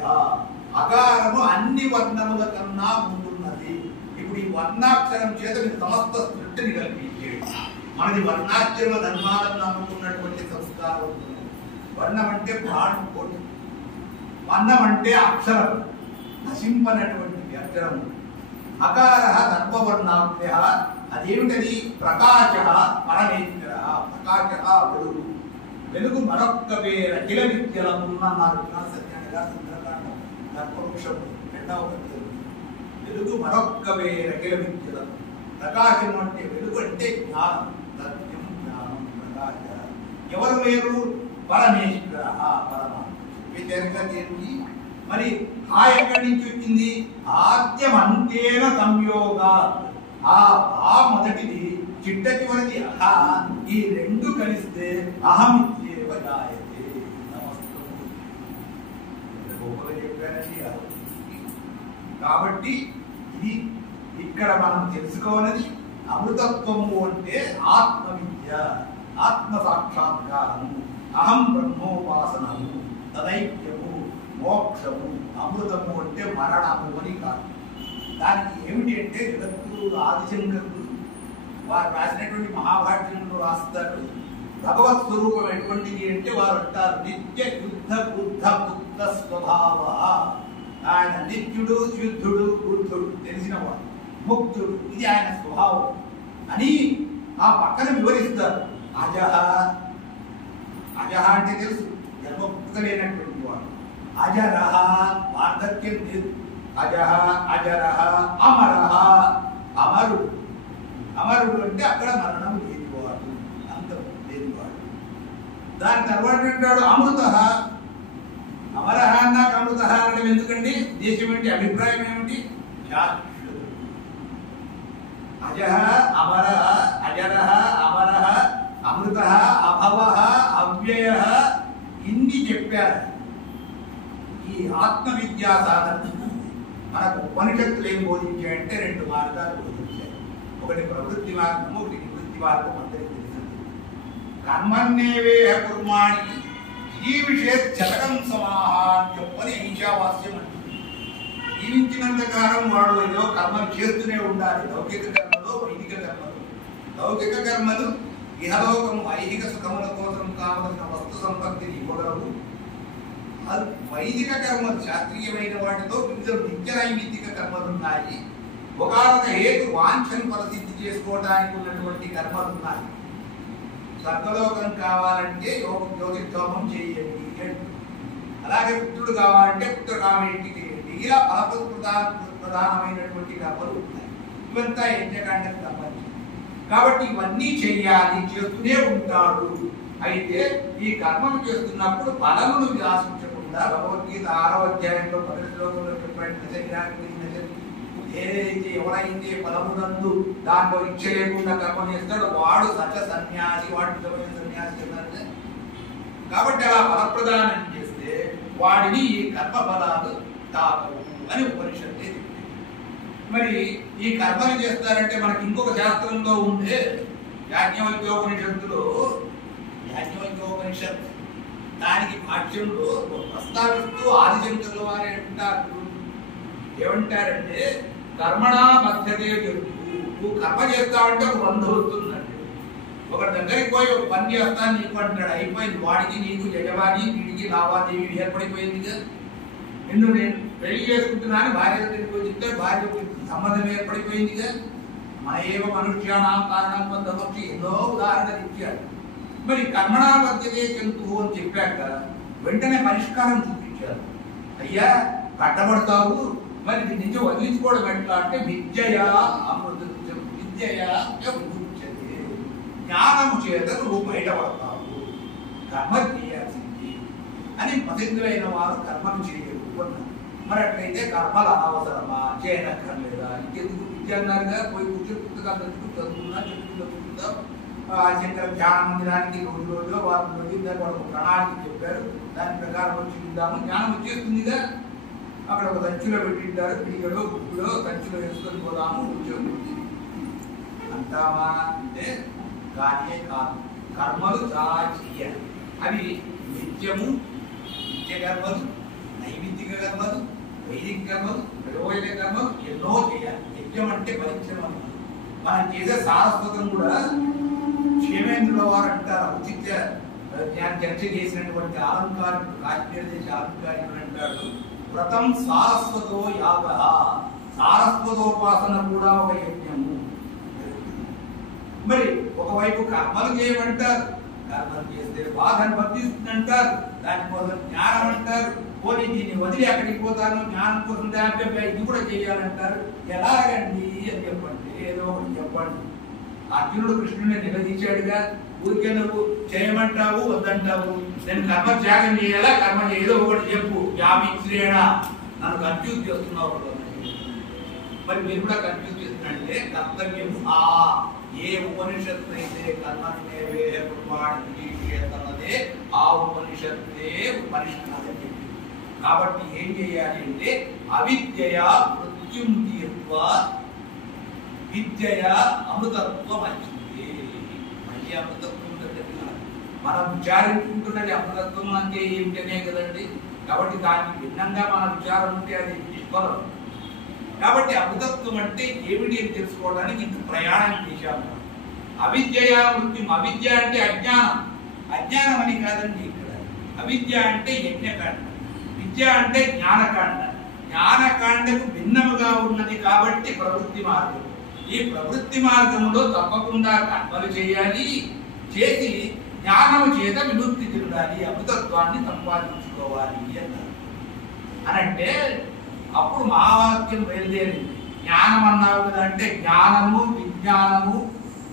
అకారము అన్ని వర్ణముల కన్నా ఉంటున్నది. ఇప్పుడు ఈ వర్ణాక్షరం చేత మీరు సమస్త సృష్టిని కల్పించేది. మనది వర్ణాశ్రమ ధర్మాలను నమ్ముకున్నటువంటి సంస్కారం ఉంటుంది. వర్ణం అంటే ప్రాణం కోటి, వర్ణం అంటే అక్షరం, నశింపనటువంటి అక్షరం. అకార సర్వవర్ణాభ్య, అదేమిటది? ప్రకాశ పరమేశ్వర. ప్రకాశ వెలుగు, వెలుగు మరొక్క పేరు అఖిల విద్యలమున్నారు సత్యాన్ని గారు సుందరకాండం కల్పవృక్షము 2వ పద్యం. వెలుగు మరొక్క పేరు అఖిల విద్యలము. ప్రకాశం అంటే వెలుగు అంటే జ్ఞానం, సత్యం జ్ఞానం ప్రకాశ. ఎవరు వేరు? పరమేశ్వర పరమాత్మ. ఏంటి మరి? ఆ ఎక్కడి నుంచి వచ్చింది? ఆద్యమంతేన సంయోగ. ఆ మొదటిది చిట్ట చివరిది అహ, ఈ రెండు కలిస్తే అహమిత్యేవ జాయతే. చెప్పారండి. కాబట్టి ఇది ఇక్కడ మనం తెలుసుకోవాలని, అమృతత్వము అంటే ఆత్మ విద్య, ఆత్మ సాక్షాత్కారము, అహం బ్రహ్మోపాసనము, తదైక్యము, మోక్షము. అమృతము అంటే మరణము అని కాదు. దానికి ఏమిటి అంటే జగద్గురు ఆదిశంకరుడు వారు రాసినటువంటి మహాభాష్యంలో రాస్తారు. భగవత్ స్వరూపం ఎటువంటిది అంటే వారు అంటారు నిత్య శుద్ధ బుద్ధ బుద్ధ స్వభావ. ఆయన నిత్యుడు, శుద్ధుడు, బుద్ధుడు, తెలిసినవాడు, ముక్తుడు, ఇది ఆయన స్వభావం అని ఆ పక్కన వివరిస్తారు. అజహ, అజహ అంటే తెలుసు, జన్మ పుట్టుకలేనటువంటి వాడు. అజరహ, వార్ధక్యం లేదు. అజహ, అజరహ, అమరహ, అమరుడు. అమరుడు అంటే అక్కడ మరణం లేనివాడు, అంతం లేనివాడు. దాని తర్వాత అంటాడు అమృత. అమరహ అన్నాక అమృత అనడం ఎందుకండి? దేశం ఏంటి? అభిప్రాయం ఏమిటి? శాశ్వతుడు. అజహ, అమరహ, అజరహ, అమరహ, అమృత, అభవ, అవ్యయ, ఇన్ని చెప్పారు. ఈ ఆత్మ విద్యా సాధన మనకు ఉపనిషత్తులు ఏం బోధించాయంటే 2 మార్గాలు బోధించాయి. ఒకటి ప్రవృత్తి మార్గము, ఒకటి నివృత్తి మార్గం. అందరికీ తెలిసింది. కర్మన్నేవేహ కుర్మాణి జీవిషేత్ శతకం సమాహ అని చెప్పని ఈశావాస్యం అంటుంది. జీవించినంత కాలం వాడు ఏదో కర్మలు చేస్తూనే ఉండాలి. లౌకిక కర్మలు, వైదిక కర్మలు. లౌకిక కర్మలు ఇహలోకము ఐహిక సుఖముల కోసం కావలసిన వస్తు సంపత్తిని ఇవ్వగలవు. వైదిక కర్మలు శాస్త్రీయమైన వాటితో వివిధ నిత్య నైమిత్తిక కర్మలు ఉన్నాయి. ఒకనొక హేతు వాంఛను పరిసిద్ధి చేసుకోవడానికి ఉన్నటువంటి కర్మలు ఉన్నాయి. స్వర్గలోకం కావాలంటే యోగిత్వమం చేయండి, అలాగే పుత్రుడు కావాలంటే పుత్రకామేంటి చేయండి. ఇలా ప్రధానమైనటువంటి కర్మలు ఉన్నాయి. ఇవంతా యజ్ఞకాండకు సంబంధించి. కాబట్టి ఇవన్నీ చేయాలి, చేస్తూనే ఉంటాడు. అయితే ఈ కర్మలు చేస్తున్నప్పుడు ఫలమును ఆశించకుండా భగవద్గీత 6వ అధ్యాయంలో 10వ శ్లోకంలో చెప్పినట్టు ఏదైతే ఎవరైతే ఫలమునందు దాంట్లో ఇచ్చ లేకుండా కర్మ చేస్తాడో వాడు సచ సన్యాసి, వాడు నిజమైన సన్యాసి అన్నారు. కాబట్టి అలా ఫలప్రదానం చేస్తే వాడిని ఈ కర్మ ఫలాలు తాకవు అని ఉపనిషత్తే చెప్పింది. మరి ఈ కర్మలు చేస్తారంటే మనకి ఇంకొక శాస్త్రంలో ఉండే యాజ్ఞవల్క్యోపనిషత్తులో యాజ్ఞవల్క్యోపనిషత్ దానికి భాష్యంలో ప్రస్తావిస్తూ ఆదిశంకరుల వారు ఏమంటారంటే కర్మణా మధ్యతే జంతువు. నువ్వు కర్మ చేస్తావంటే ఒక బంధు వస్తుందండి. ఒక దగ్గరికి పోయి ఒక పని చేస్తాను నీకు అంటాడు, అయిపోయింది. వాడికి నీకు యజమాని వీడికి లావాదేవీ ఏర్పడిపోయిందిగా. నిన్ను నేను పెళ్లి చేసుకుంటున్నాను, భార్య దగ్గరికి పోయి చెప్తే భార్య సంబంధం ఏర్పడిపోయిందిగా. మయేవ మనుష్యానాం కారణం పొందవచ్చు ఎన్నో ఉదాహరణలు ఇచ్చాడు. మరి కర్మణా మధ్యతే జంతువు అని చెప్పాక వెంటనే పరిష్కారం చూపించారు. అయ్యా కట్టబడతావు, మరి దీని నుంచి వదిలించుకోవడం ఎట్లా అంటే విద్యయా అమృతం, విద్యయా విముచ్యతే, జ్ఞానము చేత నువ్వు బయటపడతావు, కర్మ చేయాల్సింది అని ప్రసిద్ధులైన వారు కర్మను చేయరు అన్నారు. మరి అట్లయితే కర్మలు అనవసరమా, చేయనక్కర్లేదా? ఇంకెందుకు విద్య అన్నారుగా, పోయి కూర్చొని పుస్తకాలు చదువుకున్నా చెప్పుకుంటా శంకర ధ్యాన మందిరానికి రోజు వారు వాళ్ళు ప్రణాళిక చెప్పారు, దాని ప్రకారం వచ్చి ఉందాము, జ్ఞానం వచ్చేస్తుందిగా. అక్కడ ఒక సంచిలో పెట్టింటారు, పిడిగలో గుడ్డులో సంచిలో వేసుకొని పోదాము, ఉద్యోగం అంటామా అంటే కానే కాదు. కర్మలు చాలా చెయ్యాలి. అవి నిత్యము, నిత్య కర్మలు, నైమిత్తిక కర్మలు, వైదిక కర్మలు, ప్రయోజన కర్మలు ఎన్నో చేయాలి. నిత్యం అంటే పరిచయం. మనం చేసే సారస్వతం కూడా క్షేమేంద్రుల వారు అంటారు, ఔచిత్య చర్చ చేసినటువంటి అలంకారికుడు, కాశ్మీర దేశ అలంకారికుడు అంటాడు, వ్రతం సారస్వతో యాగ, సారస్వతోపాసన కూడా ఒక యజ్ఞము. మరి ఒకవైపు కర్మలు చేయమంటారు, కర్మలు చేస్తే బాధను వర్తిస్తుందంటారు, దానికోసం జ్ఞానం అంటారు. పోనీ దీన్ని వదిలి అక్కడికి పోతాను, జ్ఞానం కోసం ఇది కూడా చేయాలంటారు. ఎలాగండి అని చెప్పండి, ఏదో ఒకటి చెప్పండి. అర్జునుడు కృష్ణుడిని నిలదీశాడుగా, ఊరికే నువ్వు చేయమంటావు వద్దంటావు, నేను కర్మ త్యాగం చేయాలా, కర్మ ఏదో ఒకటి చెప్పు, యామిశ్రేణ నన్ను కన్ఫ్యూజ్ చేస్తున్నావు. మరి మీరు కూడా కన్ఫ్యూజ్ చేస్తున్నారంటే కర్తవ్యం ఏ ఉపనిషత్తు అయితే కర్మన్నదే ఆ ఉపనిషత్తే ఉపనిషత్తు అని చెప్పి. కాబట్టి ఏం చేయాలి అంటే అవిద్యయ మృత్యుం తీర్వ విద్యయ అమృతత్వం వచ్చింది. మళ్ళీ అమృతత్వం దగ్గర మనం విచారించుకుంటున్నది అమృతత్వం అంటే ఏమిటనే కదండి. కాబట్టి దానికి భిన్నంగా మన విచారం ఉంటే అది నిష్ఫలం. కాబట్టి అమృతత్వం అంటే ఏమిటి అని తెలుసుకోవడానికి ఇంత ప్రయాణం చేశాము. అవిద్యయ మృత్యుం. అవిద్య అంటే అజ్ఞానం, అజ్ఞానం అని కాదండి ఇక్కడ. అవిద్య అంటే యజ్ఞకాండ, విద్య అంటే జ్ఞానకాండ. జ్ఞానకాండకు భిన్నముగా ఉన్నది కాబట్టి ప్రవృత్తి మార్గం. ఈ ప్రవృత్తి మార్గంలో తప్పకుండా కర్మలు చేయాలి, చేసి జ్ఞానము చేత విముక్తి చెందాలి, అమృతత్వాన్ని సంపాదించుకోవాలి అన్నారు. అనంటే అప్పుడు మహావాక్యం బయలుదేరింది. జ్ఞానం అన్నావు కదా అంటే జ్ఞానము, విజ్ఞానము,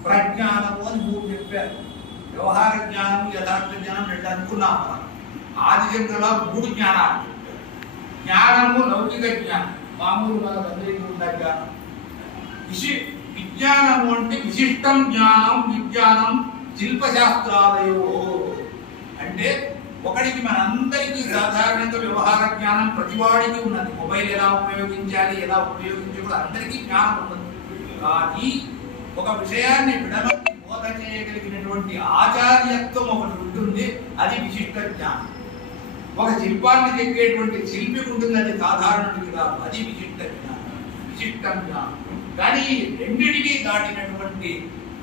ప్రజ్ఞానము అని 3 చెప్పారు. వ్యవహార జ్ఞానము, యథార్థ జ్ఞానం 2 అనుకున్నాం మనం. ఆదిశంకరుల 3 జ్ఞానాలు చెప్పారు. జ్ఞానము లౌకిక జ్ఞానం, మామూలు అందరికీ ఉన్న జ్ఞానం. విజ్ఞానము అంటే విశిష్టం జ్ఞానం, విజ్ఞానం శిల్పశాస్త్రాలయో. అంటే ఒకడికి మనందరికీ సాధారణంగా వ్యవహార జ్ఞానం ప్రతివాడికి ఉన్నది. మొబైల్ ఎలా ఉపయోగించాలి, ఎలా ఉపయోగించకూడదు అందరికీ జ్ఞానం ఉన్నది. కానీ ఒక విషయాన్ని విడమర్చి బోధ చేయగలిగినటువంటి ఆచార్యత్వం ఒకటి ఉంటుంది, అది విశిష్ట జ్ఞానం. ఒక శిల్పాన్ని చెక్కేటువంటి శిల్పికి ఉంటుంది, అది సాధారణుడికి కాదు, అది విశిష్ట జ్ఞానం, విశిష్ట జ్ఞానం. కానీ రెండిటికి దాటినటువంటి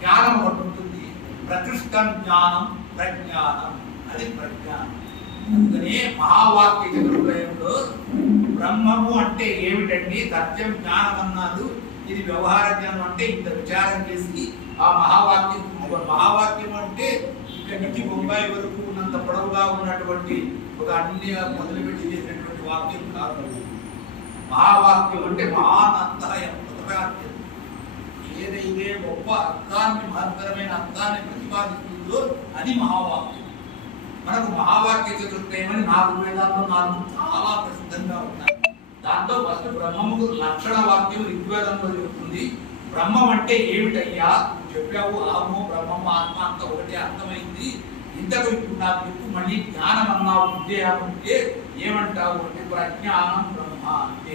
జ్ఞానం ఒకటి ఉంటుంది, ప్రకృష్టం జ్ఞానం, ప్రజ్ఞానం, అది ప్రజ్ఞానం. అందుకనే మహావాక్య చతుర్వేదంలో బ్రహ్మము అంటే ఏమిటండి, సత్యం జ్ఞానం అన్నారు. ఇది వ్యవహార జ్ఞానం అంటే ఇంత విచారం చేసి ఆ మహావాక్యం అంటే ఇక్కడి నుంచి బొంబాయి వరకు ఉన్నంత పొడవుగా ఉన్నటువంటి ఒక అన్ని మొదలుపెట్టి చేసినటువంటి వాక్యం కాదు. మహావాక్యం అంటే మహానంతాయ ప్రతిపాద్యం. ఏదైతే గొప్ప అర్థాన్ని, మహత్తరమైన అర్థాన్ని ప్రతిపాదిస్తుందో అది మహావాక్యం. మనకు మహావాక్య చతుర్థయమని 4 వేదాల్లో 4 చాలా ప్రసిద్ధంగా ఉన్నాయి. దాంతో ఫస్ట్ బ్రహ్మము లక్షణ వాక్యం ఋగ్వేదంలో చెప్తుంది. బ్రహ్మం అంటే ఏమిటయ్యా, చెప్పావు అహము బ్రహ్మము ఆత్మ అంత ఒకటే అర్థమైంది. ఇంతకు ఇప్పుడు నాకు చెప్పు, మళ్ళీ జ్ఞానం అన్నావు, విద్య అంటే ఏమంటావు అంటే ప్రజ్ఞానం బ్రహ్మ అంటే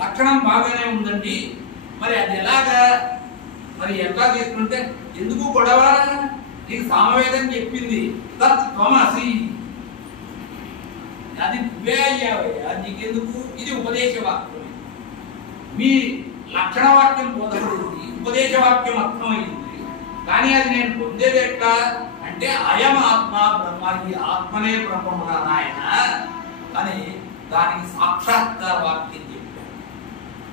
లక్షణం బాగానే ఉందండి. మరి అది ఎలాగా, మరి ఎట్లా తీసుకుంటే ఎందుకు గొడవ? నీకు సామవేదం చెప్పింది తత్ త్వమసి, అది నువ్వే అయ్యావయ్యా, నీకెందుకు? ఇది ఉపదేశ వాక్యం. మీ లక్షణ వాక్యం బోధపడింది, ఉపదేశ వాక్యం అర్థమైంది. కానీ అది నేను పొందేది ఎట్లా అంటే అయం ఆత్మ బ్రహ్మ, ఈ ఆత్మనే బ్రహ్మముగా నాయన అని దానికి సాక్షాత్కార వాక్యం చెప్పారు.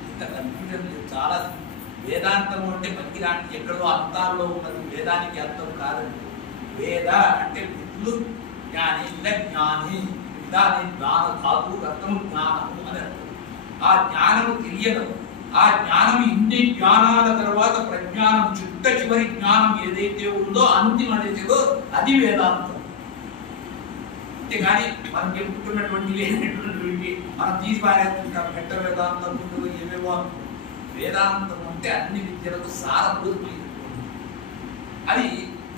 ఇంత కన్ఫ్యూజన్ లేదు. చాలా వేదాంతం అంటే మనకి లాంటి ఎక్కడో అర్థాల్లో ఉన్నది, వేదానికి అర్థం కాదండి. వేద అంటే విద్లు జ్ఞాని, విద జ్ఞాని, విదాని జ్ఞాన ధాతు అర్థము జ్ఞానము అని అర్థం. ఆ జ్ఞానము తెలియడం, ఆ జ్ఞానం ఇన్ని జ్ఞానాల తర్వాత ప్రజ్ఞానం, చిట్ట చివరి జ్ఞానం ఏదైతే ఉందో అంతిమదేదో అది వేదాంతం. అంతేగాని మనం చెప్పుకున్నటువంటి లేనటువంటి మనం తీసి పారేస్తుంటాం. పెట్ట వేదాంతం ఉంటుంది, ఏవేవో. వేదాంతం అంటే అన్ని విద్యలకు సారభూతమైనటువంటి అది.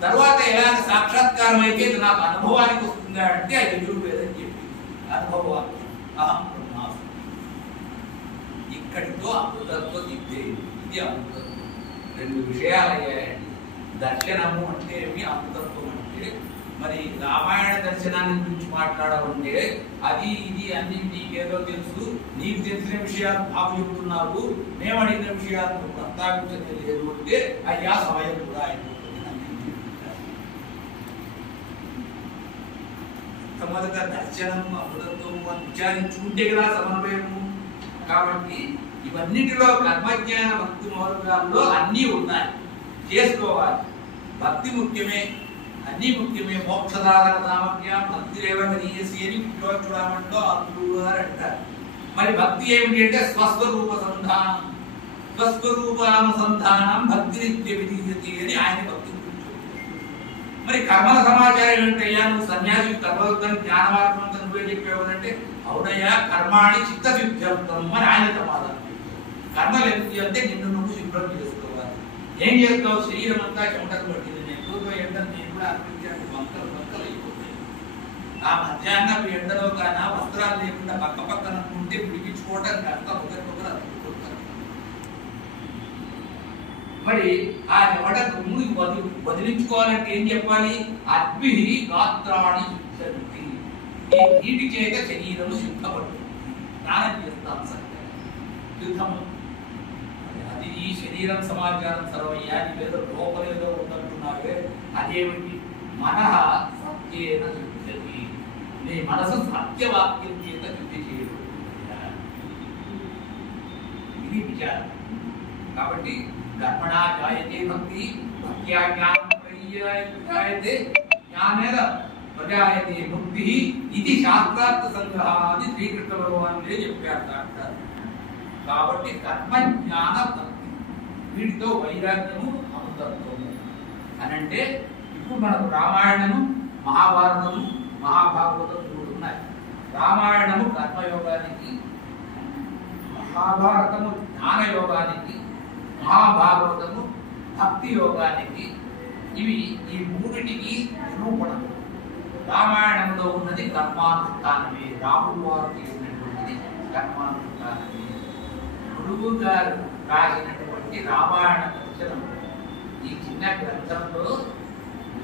తర్వాత ఎలాగ సాక్షాత్కారం అయితే నాకు అనుభవానికి వస్తుందా అంటే అది యజుర్వేదం చెప్పింది. అనుభవాన్ని అహం బ్రహ్మాస్మి. ఇక్కడితో అమృతత్వం దిద్దే, ఇది అమృతత్వం. 2 విషయాలు అయ్యాయండి. దర్శనము అంటే ఏమి, అమృతత్వం అంటే మరి రామాయణ దర్శనాన్ని గురించి మాట్లాడాలంటే అది ఇది అన్ని నీకేదో తెలుసు, నీకు తెలిసిన విషయాలు నాకు చెబుతున్నావు, మేము అడిగిన విషయాలు ప్రస్తావించడం లేదు అంటే అయ్యా సమయం కూడా అయిపోతుంది. మొదట దర్శనము అమృతత్వము అని విచారించుకుంటే కదా సమన్వయము. కాబట్టి ఇవన్నిటిలో కర్మజ్ఞాన భక్తి మార్గాల్లో అన్నీ ఉన్నాయి, చేసుకోవాలి. భక్తి ముఖ్యమే, అన్ని ముఖ్యమే. మోక్షదాయక సామర్థ్యం భక్తి రేవనీయసి అని విశ్వచుడామంటో అర్జునుడు గారు అంటారు. మరి భక్తి ఏమిటి అంటే స్వస్వరూప సంధానం, స్వస్వరూపానుసంధానం భక్తి నిత్య విధీయతి అని ఆయన భక్తి గురించి. మరి కర్మల సమాచారం ఏమిటయ్యా, నువ్వు సన్యాసి కర్మలుద్దని జ్ఞానమార్గం నువ్వే చెప్పేవాడంటే అవునయ్యా కర్మాణి చిత్తశుద్ధ్యర్థం అని ఆయన సమాధానం. కర్మలు ఎందుకు అంటే నిన్ను నువ్వు శుభ్రం చేసుకోవాలి. ఏం చేస్తావు? శరీరం అంతా చెమటలు పట్టింది, నేను ఎండలు నేను కూడా అర్పించాను, వంకలు వంకలు అయిపోతాయి. ఆ మధ్యాహ్నం ఎండలో కానీ వస్త్రాలు లేకుండా పక్క పక్కన ఉంటే విడిపించుకోవడానికి అంతా ఒకరికొకరు అతుక్కుంటారు. మరి ఆ చెమట దుమ్ముని వదిలించుకోవాలంటే ఏం చెప్పాలి? అగ్ని గాత్రాన్ని శుద్ధి, ఈ నీటి చేత శరీరము శుద్ధపడుతుంది. స్నానం చేస్తాం సత్యం యుద్ధము. అది ఈ శరీరం సమాచారం సర్వయ్యా, నీవేదో లోపలేదో ఉందంటున్నావే, అదేమిటి? మనః సత్యేన శుద్ధి, నీ మనసు సత్యవాక్యం చేత శుద్ధి చేయదు. ఇది విచారం. కాబట్టి కర్మణా జాయతే భక్తి, భక్త్యా జ్ఞానం ప్రజాయతే, జ్ఞానేన ప్రజాయతే ముక్తి. ఇది శాస్త్రార్థ సంగ్రహ అని శ్రీకృష్ణ భగవానుడే చెప్పారు డాక్టర్. కాబట్టి కర్మ జ్ఞాన భక్తి వీటితో వైరాగ్యము అమృతత్వము అని అంటే ఇప్పుడు మనకు రామాయణము, మహాభారతము, మహాభాగవతం 3 ఉన్నాయి. రామాయణము కర్మయోగానికి, మహాభారతము జ్ఞానయోగానికి, మహాభాగవతము భక్తి యోగానికి. ఇవి ఈ 3టికి నిరూపణలు. రామాయణంలో ఉన్నది కర్మానుష్ఠానమే, రాముడు వారు చేసినటువంటిది కర్మానుష్ఠానమే. గురువు గారు రాసినటువంటి రామాయణ దర్శనం, ఈ చిన్న గ్రంథంలో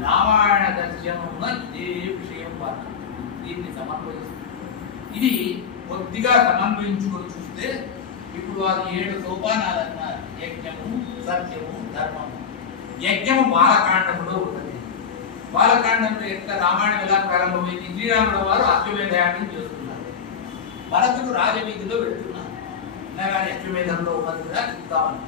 రామాయణ దర్శనంలో ఇదే విషయం వారు దీన్ని సమన్వయిస్తుంది. ఇది కొద్దిగా సమన్వయించుకొని చూస్తే ఇప్పుడు వారు 7 సోపానాలు అన్నారు. యజ్ఞము, సత్యము, ధర్మము. యజ్ఞము బాలకాండంలో ఉన్నది. బాలకాండంలో ఎట్లా రామాయణం ఎలా ప్రారంభమైంది? శ్రీరాముల వారు అశ్వమేధ యాగం చేస్తున్నారు, భరతుడు రాజవీధిలో వెళ్తున్నారు. అశ్వమేధంలో ఉన్నది కూడా చెప్తామని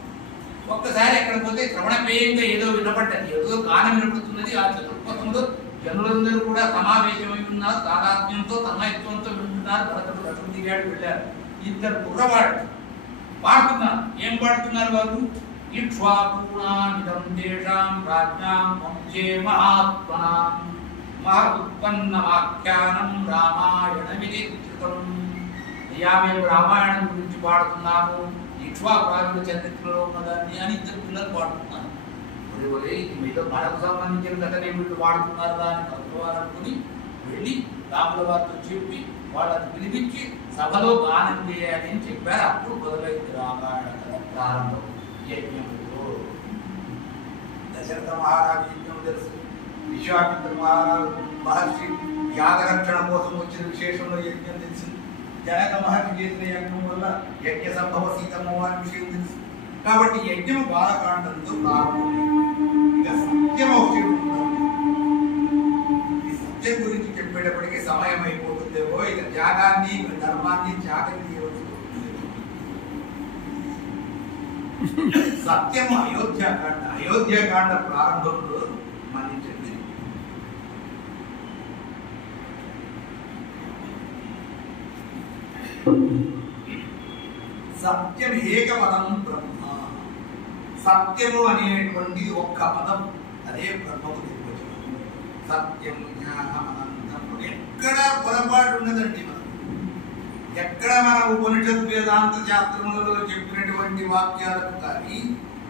ఒక్కసారి ఎక్కడ పోతే శ్రవణపేయంగా ఏదో వినపడ్డది, ఏదో గానం వినపడుతున్నది. ఆ చతుర్పథంలో జనులందరూ కూడా సమావేశమై ఉన్నారు, తాదాత్మ్యంతో తన్మయత్వంతో వింటున్నారు. భరతుడు రథం దిగాడు, వెళ్ళారు. ఇద్దరు కుర్రవాళ్ళు పాడుతున్నారు. ఏం పాడుతున్నారు వారు? ఇక్ష్వాకూణామిదం దేశాం రాజ్యాం వంశే మహాత్మనాం మహదుత్పన్నమాఖ్యానం రామాయణమితి కృతం. అయ్యా, మేము రామాయణం గురించి పాడుతున్నాము, ఇక్ష్వాకు రాజుల చరిత్రలో ఉన్నదాన్ని అని ఇద్దరు పిల్లలు పాడుతున్నారు. ఇది మీతో మనకు సంబంధించిన కథనే వీళ్ళు పాడుతున్నారా అని కలుసుకోవాలనుకుని వెళ్ళి రాముల వారితో చెప్పి వాళ్ళని పిలిపించి సభలో గానం చేయాలి అని చెప్పారు. అప్పుడు మొదలైంది రామాయణ కథ ప్రారంభం. యజ్ఞంలో దశరథ మహారాజు యజ్ఞం తెలుసు. విశ్వామిత్ర మహర్షి యాగరక్షణ కోసం వచ్చిన విశేషంలో యజ్ఞం తెలిసింది. జనక మహర్షి చేసిన యజ్ఞం వల్ల యజ్ఞ సంభవ సీతమ్మ వారి విషయం తెలుసు. కాబట్టి యజ్ఞం బాలకాండంతో ప్రారంభమైంది. ఇక సత్యం ఒకటి ఉంటుంది. ఈ సత్యం గురించి చెప్పేటప్పటికీ సమయం అయిపోతుందేమో. ఇక త్యాగాన్ని ధర్మాన్ని త్యాగం చేయవలసి వస్తుంది. సత్యము అయోధ్యాకాండ. అయోధ్యాకాండ ప్రారంభంలో మన్నించండి. సత్యం ఏకపదం బ్రహ్మ. సత్యము అనేటువంటి ఒక్క పదం, అదే బ్రహ్మకు నిర్వచనం. సత్యం జ్ఞానం అనంతం. ఎక్కడ పొరపాటు ఉన్నదండి. మనం ఎక్కడ మన ఉపనిషత్ వేదాంత శాస్త్రములలో చెప్పినటువంటి వాక్యాలకు కానీ,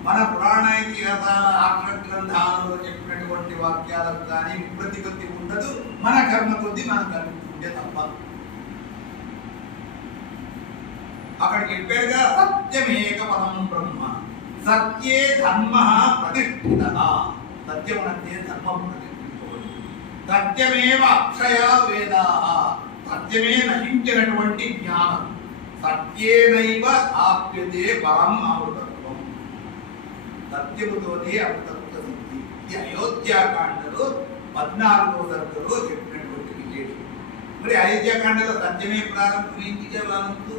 మన పురాణ ఇతిహాసాల ఆఖర గ్రంథాలలో చెప్పినటువంటి వాక్యాలకు కానీ విప్రతిపత్తి ఉండదు. మన కర్మ కొద్దీ మనం కలుపుకుంటే తప్ప. అక్కడ చెప్పారుగా, సత్యమేక పదం బ్రహ్మ. సత్యే ధర్మ ప్రతిష్ఠిత. సత్యమునంటే ధర్మం ప్రతిష్ఠించబడి. సత్యమేవ అక్షయ వేదా. సత్యమే నశించినటువంటి జ్ఞానం. సత్యేనైవ ఆప్యతే పరం అమృతత్వం. సత్యముతోనే అమృతత్వ సిద్ధి. ఈ అయోధ్యాకాండలో 14వ సర్గలో చెప్పినటువంటి విశేషం. మరి అయోధ్యాకాండలో సత్యమే ప్రారంభించే వాళ్ళకు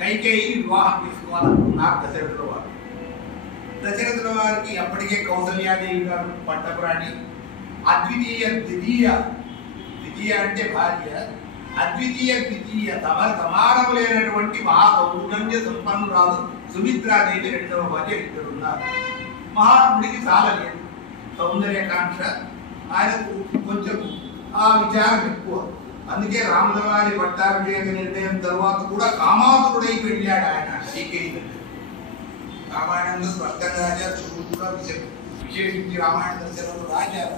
కైకేయిని వివాహం చేసుకోవాలనుకున్నారు దశరథుల వారు. దశరథుల వారికి అప్పటికే కౌసల్యాదేవి గారు పట్టపురాణి. ద్వితీయ అంటే భార్య. ద్వితీయ సమానములైనటువంటి మహాసౌందర్య సంపన్నురాలు సుమిత్రాదేవి రెండవ భార్య. ఇద్దరు ఉన్నారు. మహాత్ముడికి చాలా లేదు సౌందర్యకాంక్ష. ఆయనకు కొంచెం ఆ విచారం ఎక్కువ. అందుకే రాముల వారి పట్టాభిషేక నిర్ణయం తర్వాత కూడా కామాతుడై వెళ్ళాడు ఆయన కైకేయి దగ్గర. రామాయణంలో స్పష్టంగా రాజారు కూడా విశేషించి రామాయణ దర్శనంలో రాజారు.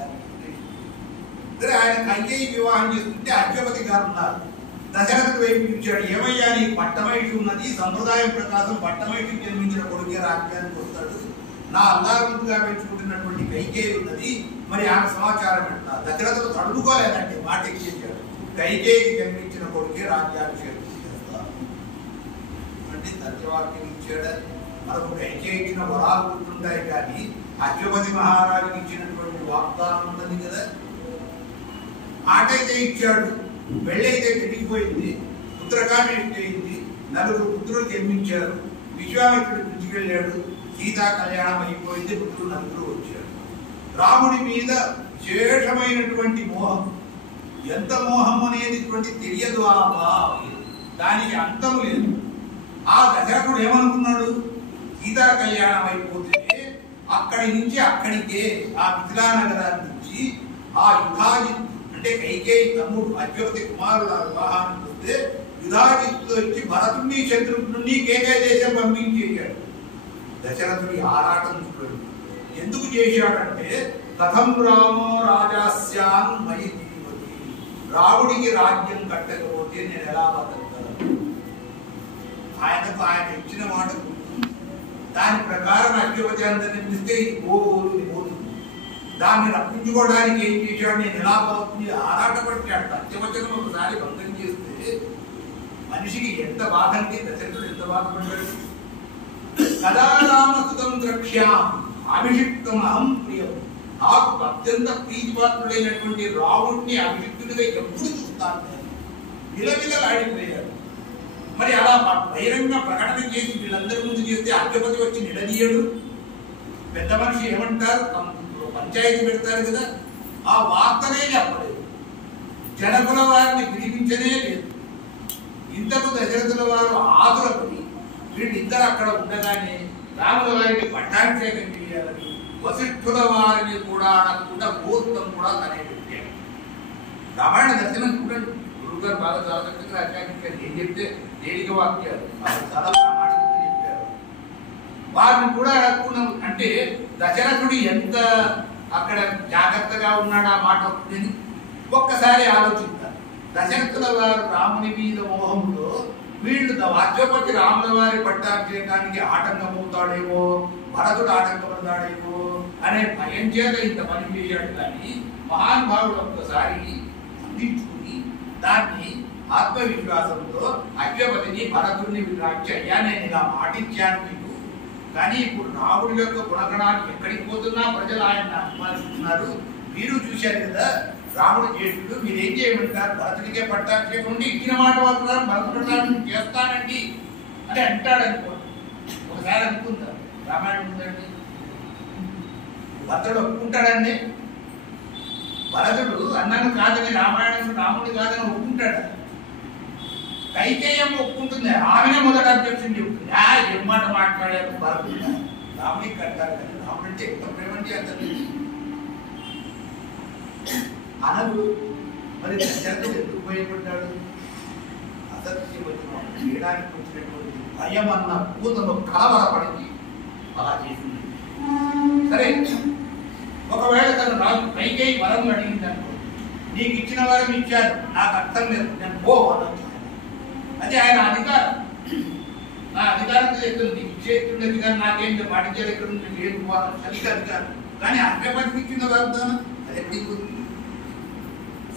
ఆయన కైకేయి వివాహం చేస్తుంటే అర్జుపతి గారు ఉన్నారు. దశరథుడు వైపు చూచాడు. ఏమయ్యా, నీకు పట్టమైషి ఉన్నది, సంప్రదాయం ప్రకారం పట్టమైషికి జన్మించిన కొడుకే రాజ్యానికి వస్తాడు. నా అల్లారుగా పెంచుకుంటున్నటువంటి కైకేయి ఉన్నది, మరి ఆమె సమాచారం పెట్టా. దశరథుడు తడుకోలేదంటే మాట ఎక్కేశాడు. కైకేయికి జన్మించిన కొడుకే రాజ్యాభిషేకం చేస్తారు అంటే సత్యవాక్యం ఇచ్చాడు. మనకు కైకేయి ఇచ్చిన వరాలు గుర్తుంటాయి, కానీ అశ్వపతి మహారాజుకి ఇచ్చినటువంటి వాగ్దానం ఉన్నది కదా. ఆటైతే ఇచ్చాడు, పెళ్ళైతే తిరిగిపోయింది, పుత్రకామేష్టి అయింది, 4 పుత్రులు జన్మించారు. విశ్వామిత్రుడు పిలిచికెళ్ళాడు, సీతా కళ్యాణం అయిపోయింది, పుత్రులు 4 వచ్చారు. రాముడి మీద విశేషమైనటువంటి మోహం. ఎంత మోహం అనేది తెలియదు. దానికి అంతము లేదు. ఆ దశరథుడు ఏమనుకున్నాడు, సీతా కళ్యాణం అయిపోతే అక్కడి నుంచి అక్కడికే ఆ మిథిలా నగరాన్ని నుంచి ఆ యుధాజిత్ అంటే కైకేయి తమ్ముడు అశ్వపతి కుమారుడు ఆ వివాహానికి వస్తే యుధాజిత్తు వచ్చి భరతుడిని శత్రుఘ్నుడిని కేకయ దేశం పంపించేశాడు. దశరథుడి ఆరాటం చూడండి. ఎందుకు చేశాడంటే, కథం రామో రాజాస్యాన్ మయి జీవతి. రాముడికి రాజ్యం కట్టకపోతే నేను ఎలా బతకగలను? ఆయనకు ఆయన ఇచ్చిన మాట గుర్తుంది. దాని ప్రకారం అశ్వపతి పిలిస్తే ఇది పోతుంది. దాన్ని రప్పించుకోవడానికి ఏం చేశాడు, నేను ఎలా పోతుంది ఆరాటపడ్డాడు. సత్యవచనం ఒకసారి భంగం చేస్తే మనిషికి ఎంత బాధ అంటే దశరథుడు ఎంత బాధపడ్డాడు. కదా రామసుతం ద్రక్ష్యాం అభిషిక్తం అహం ప్రియం. నాకు అత్యంత ప్రీతిపాత్రుడైనటువంటి రాముడిని అభిషిక్తుడిగా ఎప్పుడు చూస్తాను. నిలవిలలాడిపోయాడు. మరి అలా బహిరంగ ప్రకటన చేసి వీళ్ళందరి ముందు చేస్తే అధిపతి వచ్చి నిలదీయడు. పెద్ద మనిషి ఏమంటారు, పంచాయతీ పెడతారు కదా, ఆ వార్తనే చెప్పలేదు. జనకుల వారిని పిలిపించనే లేదు. ఇంతకు దశరథుల వారు ఆదురపడి వీళ్ళిద్దరు అక్కడ ఉండగానే రాముల వారికి పట్టాభిషేకం చేయాలని వశిష్ఠుల వారిని కూడా అడగకుండా ముహూర్తం కూడా తనే పెట్టాడు. రామాయణ దర్శనం చూడండి, గురువుగారు బాగా చాలా చక్కగా వ్యాఖ్యానించారు. ఏం చెప్తే తేలిక వాక్యాలు చాలా ప్రామాణికంగా చెప్పారు. వారిని కూడా అడగకుండా అంటే దశరథుడు ఎంత అక్కడ జాగ్రత్తగా ఉన్నాడు ఆ మాట వస్తుందని ఒక్కసారి ఆలోచిస్తారు. దశరథుల వారు రాముని మీద మోహంలో వీళ్ళు వాక్యోపతి రాముల వారి పట్టాభిషేకానికి ఆటంకమవుతాడేమో, భరతుడు ఆటంకపడతాడేమో అనే భయం చేత ఇంత పని చేశాడు. కానీ మహానుభావుడు ఒక్కసారి అందించుకుని దాన్ని ఆత్మవిశ్వాసంతో అశ్వపతిని భరతుడిని విరాక్షి అయ్యా నేను ఇలా మాటించాను మీకు, కానీ ఇప్పుడు రాముడి యొక్క గుణగణాలు ఎక్కడికి పోతున్నా ప్రజలు ఆయన అభిమానిస్తున్నారు. మీరు చూశారు కదా రాముడు జ్యేష్ఠుడు, మీరేం చేయమంటారు, భరతుడికే పట్టాభిషేకం ఉండి ఇచ్చిన మాట మాత్రం భరతుడు చేస్తానండి అని అంటాడు అనుకోండి. ఒకసారి అనుకుంటారు రామాయణం ఉందండి, భరతుడు ఒప్పుకుంటాడండి. భరతుడు అన్నాను కాదని రామాయణం రాముడు కాదని ఒప్పుకుంటాడు. కైకేయం ఒప్పుకుంటుంది, ఆమెనే మొదట అధ్యక్షుని చెప్తుంది. ఏం మాట మాట్లాడారు భరతుడు, రాముడికి కట్టారు కానీ రాముడు అంటే ఎంత ప్రేమంటే అంత అనదు. మరి దశరథుడు ఎందుకు భయపడ్డాడు? అసత్యవచనం చేయడానికి వచ్చినటువంటి భయం అన్న భూతము కలవరపడింది, అలా చేసింది. సరే, ఒకవేళ తను రాజు కైకేయి వరం అడిగింది అనుకో, నీకు ఇచ్చిన వరం ఇచ్చాను, నాకు అర్థం లేదు, నేను పో అనొచ్చు. అది ఆయన అధికారం, నా అధికారం ఎక్కడ నీకు ఇచ్చేస్తుండేది కానీ నాకేం పాటించాలి ఎక్కడ ఉంది లేదు పోవాలని అది అధికారం. కానీ అర్ఘపతికి ఇచ్చిన వాగ్దానం అది ఎప్పుడు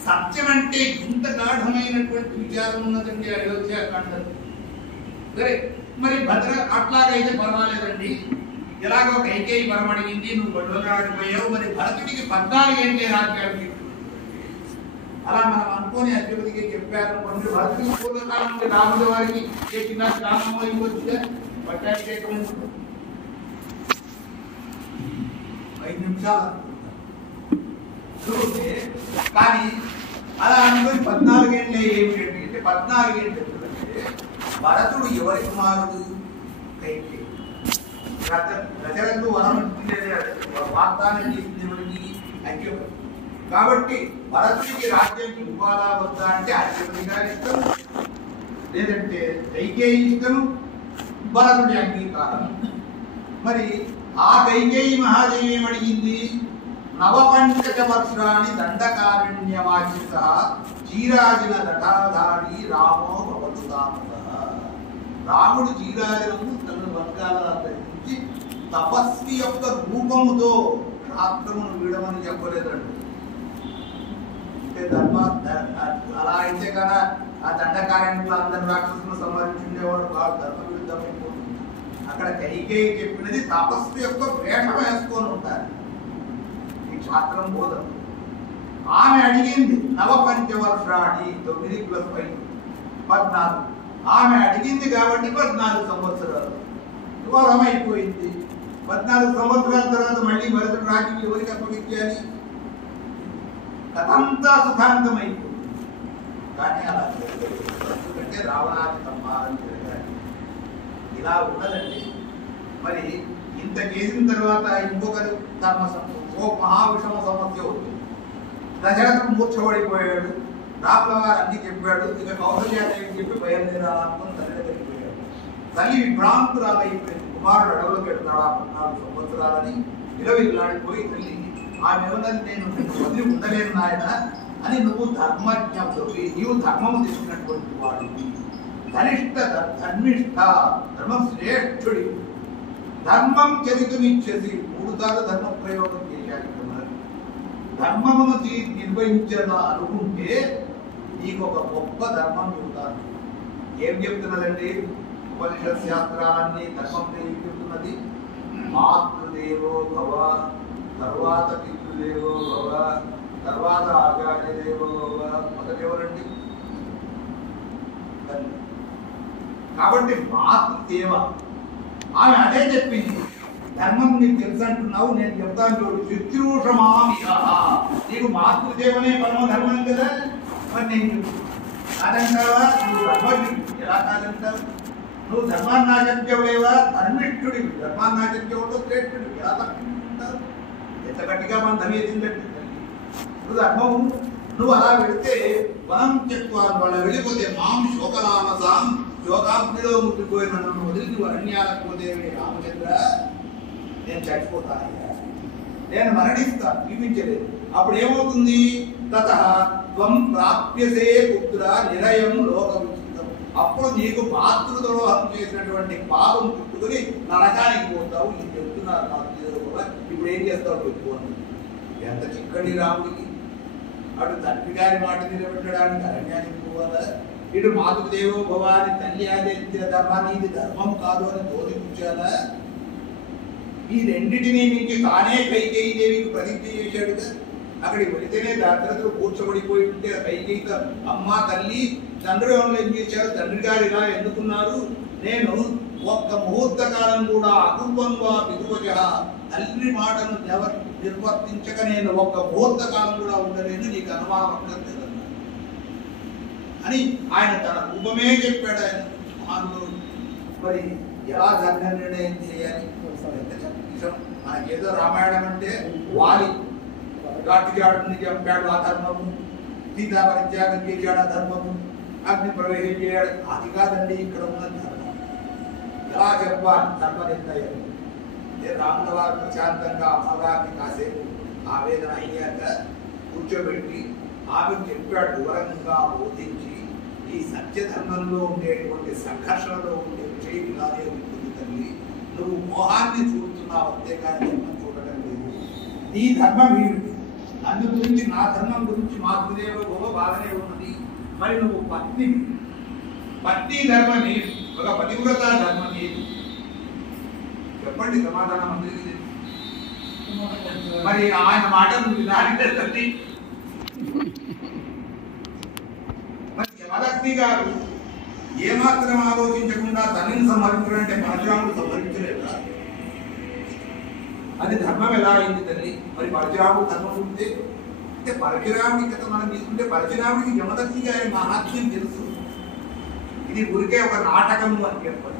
సత్యం అంటే ఇంత గాఢమైనటువంటి విచారం ఉన్నదండి అయోధ్యాకాండలో. సరే, మరి భద్ర అట్లాగైతే పర్వాలేదండి, ఎలాగో కైకేయి వరం అడిగింది, నువ్వు గొడవలాడిపోయావు, మరి భరతుడికి 14 ఏంటి రాజ్యాలు అలా మనం అనుకోని అధిపతికి చెప్పారు. కొన్ని భరతుడికి పూర్వకాలం రాముల వారికి చేసిన గ్రామం అయిపోతుందా పట్టాభిషేకం 5 నిమిషాలు చూస్తే, కానీ అలా అనుకుని 14 ఏంటి ఏమిటంటే 14 ఏంటి అంటే భరతుడు ఎవరి కుమారుడు? కైకేయి. దశరథుడు వరం వాగ్దానం చేసింది ఎవరికి? అశ్వపతి. కాబట్టి భరతుడికి రాజ్యం ఇవ్వాలా వద్దా అంటే అశ్వపతి గారి ఇష్టం, లేదంటే కైకేయి ఇష్టం, భరతుడి అంగీకారం. మరి ఆ కైకేయి మహాదేవి ఏమడిగింది? 9 వర్షాన్ని దండకారణ్యమాచిత చీరాజిన దటాధారి రామో భవతు తామసః. రాముడు చీరాజనము తన వర్గాల ధరించి తపస్వి యొక్క రూపముతో శాస్త్రమును వీడమని చెప్పలేదండి. అంటే ధర్మ అలా అయితే కదా ఆ దండకారణ్యంలో అందరు రాక్షసులను సంహరించుండేవాడు కాదు, ధర్మ విరుద్ధమైపోతుంది. అక్కడ కైకేయి చెప్పినది తపస్వి యొక్క వేషం వేసుకొని ఉంటారు, శాస్త్రం బోధన. ఆమె అడిగింది 9 వర్షాన్ని 9 + 5 14. ఆమె అడిగింది కాబట్టి 14 సంవత్సరాలు వరం అయిపోయింది. 14 సంవత్సరాల తర్వాత మళ్ళీ భరతుడు రాజ్యం ఎవరికి అప్పగించాలి? కథంతా సుఖాంతం అయిపోయింది. కానీ అలా ఎందుకంటే రావణాది సంహారం జరగాలి. ఇలా ఉన్నదండి. మరి ఇంత చేసిన తర్వాత ఇంకొకరు ఓ మహావిషమ సమస్య అవుతుంది. దశరథుడు మూర్ఛపడిపోయాడు, రాముల వారు అన్ని చెప్పాడు, ఇక కౌసల్యాదేవి చెప్పి బయలుదేరాలనుకుని తల్లి దగ్గరికి పోయాడు. తల్లి విభ్రాంతురాలైపోయింది. కుమారుడు అడవులకు వెళ్తాడు 14 సంవత్సరాలని విలవిల్లాడిపోయి తల్లి ఆమె ఏమన్నది, నేను వదిలి ఉండలేను నాయన అని, నువ్వు ధర్మజ్ఞుడివి, నీవు ధర్మము తీసుకున్నటువంటి వాడు, ధనిష్ట ధర్మిష్ట ధర్మశ్రేష్ఠుడి, ధర్మం చరితమిచ్చేసి 3 సార్లు ధర్మ ప్రయోగం చేశాడు. ధర్మమును నిర్వహించాను అనుకుంటే నీకు ఒక గొప్ప ధర్మం చెబుతాను. ఏం చెప్తున్నదండి? ఉపనిషత్ శాస్త్రాలన్నీ ధర్మం చెప్తున్నది. మాతృదేవో భవ, తర్వాత పితృదేవో భవ, తర్వాత ఆచార్య దేవో భవ. మొదటి ఎవరండి? కాబట్టి మాతృదేవ ఆమె అదే చెప్పింది. ధర్మం నీకు తెలుసు అంటున్నావు, నేను చెప్తాను చూడు. శుశ్రూషమామిహ, నీకు మాతృదేవనే పరమ ధర్మం కదా, మరి నేను కాదంటావా? నువ్వు ధర్మజ్ఞుడు, ఎలా కాదంటావు? నువ్వు ధర్మాన్నాచర్యవులేవా? ధర్మిష్ఠుడివి, ధర్మాన్నాచర్యవుడు శ్రేష్ఠుడు, ఎలా తప్పించుకుంటావు? ఎంత గట్టిగా మన ధర్మేసిందంటే నువ్వు ధర్మం, నువ్వు అలా వెళితే వనం చెప్పుకోవాలి. వాళ్ళు వెళ్ళిపోతే మాం శోకలానసాం, శోకాగ్నిలో ముట్టిపోయిన నన్ను వదిలి నువ్వు అరణ్యాలకు పోతే రామచంద్ర నేను చచ్చిపోతానయ్యా, నేను మరణిస్తాను, జీవించలేదు. అప్పుడు ఏమవుతుంది? తతః త్వం ప్రాప్యసే పుత్ర నిరయం లోక విచితం. అప్పుడు నీకు మాతృద్రోహం చేసినటువంటి పాపం చుట్టుకుని నరకానికి పోతావు. ఇది చెప్తున్నారు మాతృదేవ. ఇప్పుడు ఏం చేస్తావు చెప్పుకోండి. ఎంత చిక్కడి రాముడికి, అటు తండ్రి గారి మాట నిలబెట్టడానికి అరణ్యానికి పోవాలా, ఇటు మాతృదేవో భవాని తల్లి ఆదేశించిన ధర్మాన్ని ఇది ధర్మం కాదు అని తోదిపుచ్చాలా? ఈ రెండింటినీ నుంచి తానే కైకేయి దేవికి ప్రతిజ్ఞ చేశాడుగా. అక్కడికి వెళితేనే దాతరతో కూర్చోబడిపోయి ఉంటే కైకేయితో అమ్మ తల్లి తండ్రి వాళ్ళు ఏం చేశారు, తండ్రి గారు ఇలా ఎందుకున్నారు, నేను ఒక్క ముహూర్త కాలం కూడా అకుర్వంగా పితువజ, తల్లి మాటను నిర్వర్తించక నేను ఒక్క ముహూర్త కాలం కూడా ఉండలేను, నీకు అనుమానం అక్కర్లేదన్నారు అని ఆయన తన రూపమే చెప్పాడు. ఆయన మహానుభావుడు. మరి ఎలా ధర్మ నిర్ణయం చేయాలి? మనకేదో రామాయణం అంటే వాలి గాటిగాడుని చంపాడు ఆ ధర్మము, సీతా పరిత్యాగం చేశాడు ఆ ధర్మము, అగ్ని ప్రవేశం చేయాడు, అది కాదండి ఇక్కడ ఉన్న ధర్మం. ఎలా చెప్పాలి ధర్మ నిర్ణయం? రాముల వారు ప్రశాంతంగా అమ్మగారిని కాసేపు ఆవేదన అయ్యాక కూర్చోబెట్టి ఆమెకు చెప్పాడు, వివరంగా బోధించి ఈ సత్యధర్మంలో ఉండేటువంటి సంఘర్షణలో ఉండే విషయం ఇలానే ఉంటుంది తల్లి, నువ్వు మోహాన్ని చూస్తున్నావు అంతేకాని ధర్మం చూడటం లేదు. నీ ధర్మం ఏమిటి? అందు గురించి నా ధర్మం గురించి మాతృదేవ గోవ బాగానే ఉన్నది. మరి నువ్వు పత్ని, పత్ని ధర్మం ఏది? ఒక పతివ్రత ధర్మం ఏది? చెప్పండి సమాధానం అందరికీ. మరి ఆయన మాట నువ్వు వినాలి కదండి. మరి యమలక్ష్మి గారు ఏమాత్రం ఆలోచించకుండా తల్లిని సంహరించడంటే పరశురాముడు సంహరించలేదా? అది ధర్మం ఎలా అయింది తల్లి? మరి పరశురాముడు ధర్మం ఉంటే అంటే పరశురాముడి కథ మనం తీసుకుంటే పరశురాముడికి యమలక్ష్మి గారి మహాత్మ్యం తెలుసు. ఇది ఊరికే ఒక నాటకము అని చెప్పండి.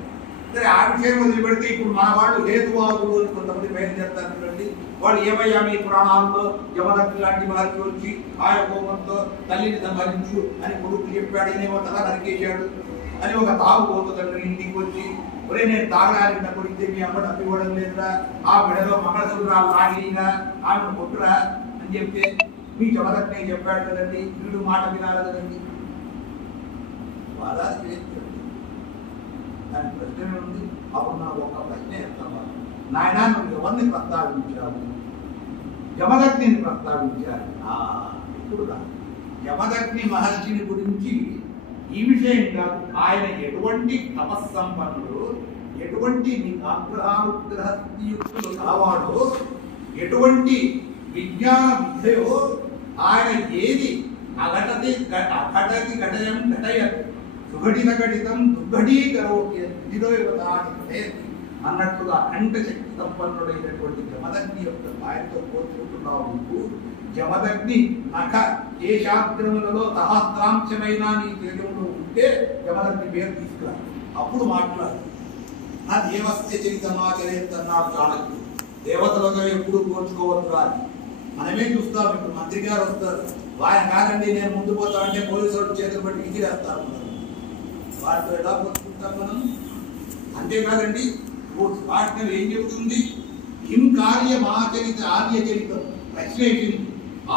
సరే ఆ విషయం వదిలిపెడితే ఇప్పుడు మన వాళ్ళు హేతువాదులు అని కొంతమంది బయలుదేరుతారు చూడండి. వాళ్ళు ఏమయ్యా మీ పురాణాల్లో యమలక్ష్మి లాంటి మహర్షి వచ్చి ఆయన కోపంతో తల్లిని సంహరించు అని కొడుకు చెప్పాడు, ఈయనేమో తల నరికేశాడు అని ఒక తాగుబోతు తండ్రి ఇంటికి వచ్చి, ఒరే నేను తాగడానికి డబ్బులు ఇస్తే మీ అమ్మ డబ్బు ఇవ్వడం లేదురా, ఆ బిడలో మంగళసూత్రాలు లాగినా ఆమెను కొట్టురా అని చెప్తే మీ యమలక్ష్మి చెప్పాడు కదండి, వీడు మాట వినాలి కదండి. బాగా దాని ప్రశ్న ఉంది. అప్పుడు నాకు ఒక ప్రశ్న చెప్తాను, నాయన నువ్వు ఎవరిని ప్రస్తావించావు? యమదగ్నిని ప్రస్తావించారు. ఇప్పుడు యమదగ్ని మహర్షిని గురించి ఈ విషయం కాదు, ఆయన ఎటువంటి తపస్సంపన్నుడు, ఎటువంటి ఆగ్రహానుగ్రహయుక్తులు కలవాడు, ఎటువంటి విజ్ఞాన విద్యయో, ఆయన ఏది అఘటతి అఘటతి ఘటయం ఘటయత్ సుఘటిత ఘటితం దుర్ఘటీకరోతి అన్నట్టుగా అఖండ శక్తి సంపన్నుడైనటువంటి జమదగ్ని యొక్క ఆయనతో పోల్చుకుంటున్నావు. నువ్వు జమదగ్ని నఖ కేశాగ్రములలో సహస్రాంశమైన నీ తేజంలో ఉంటే జమదగ్ని పేరు తీసుకురా, అప్పుడు మాట్లాడు. నా దేవస్య చరితమాచరేత్తన్నాడు చాణక్యుడు. దేవతలతో ఎప్పుడు పోల్చుకోవద్దు అని మనమే చూస్తాం. ఇప్పుడు మంత్రి గారు వస్తారు, ఆయన కాదండి నేను ముందు పోతా అంటే పోలీసు వాళ్ళు చేతులు బట్టి విసిరేస్తారు. వాటితో ఎలా పోల్చుకుంటాం మనం? అంతేకాదండి వాటిని ఏం చెబుతుంది? కిం కార్యమాచరిత ఆర్యచరితం ప్రశ్నేసింది.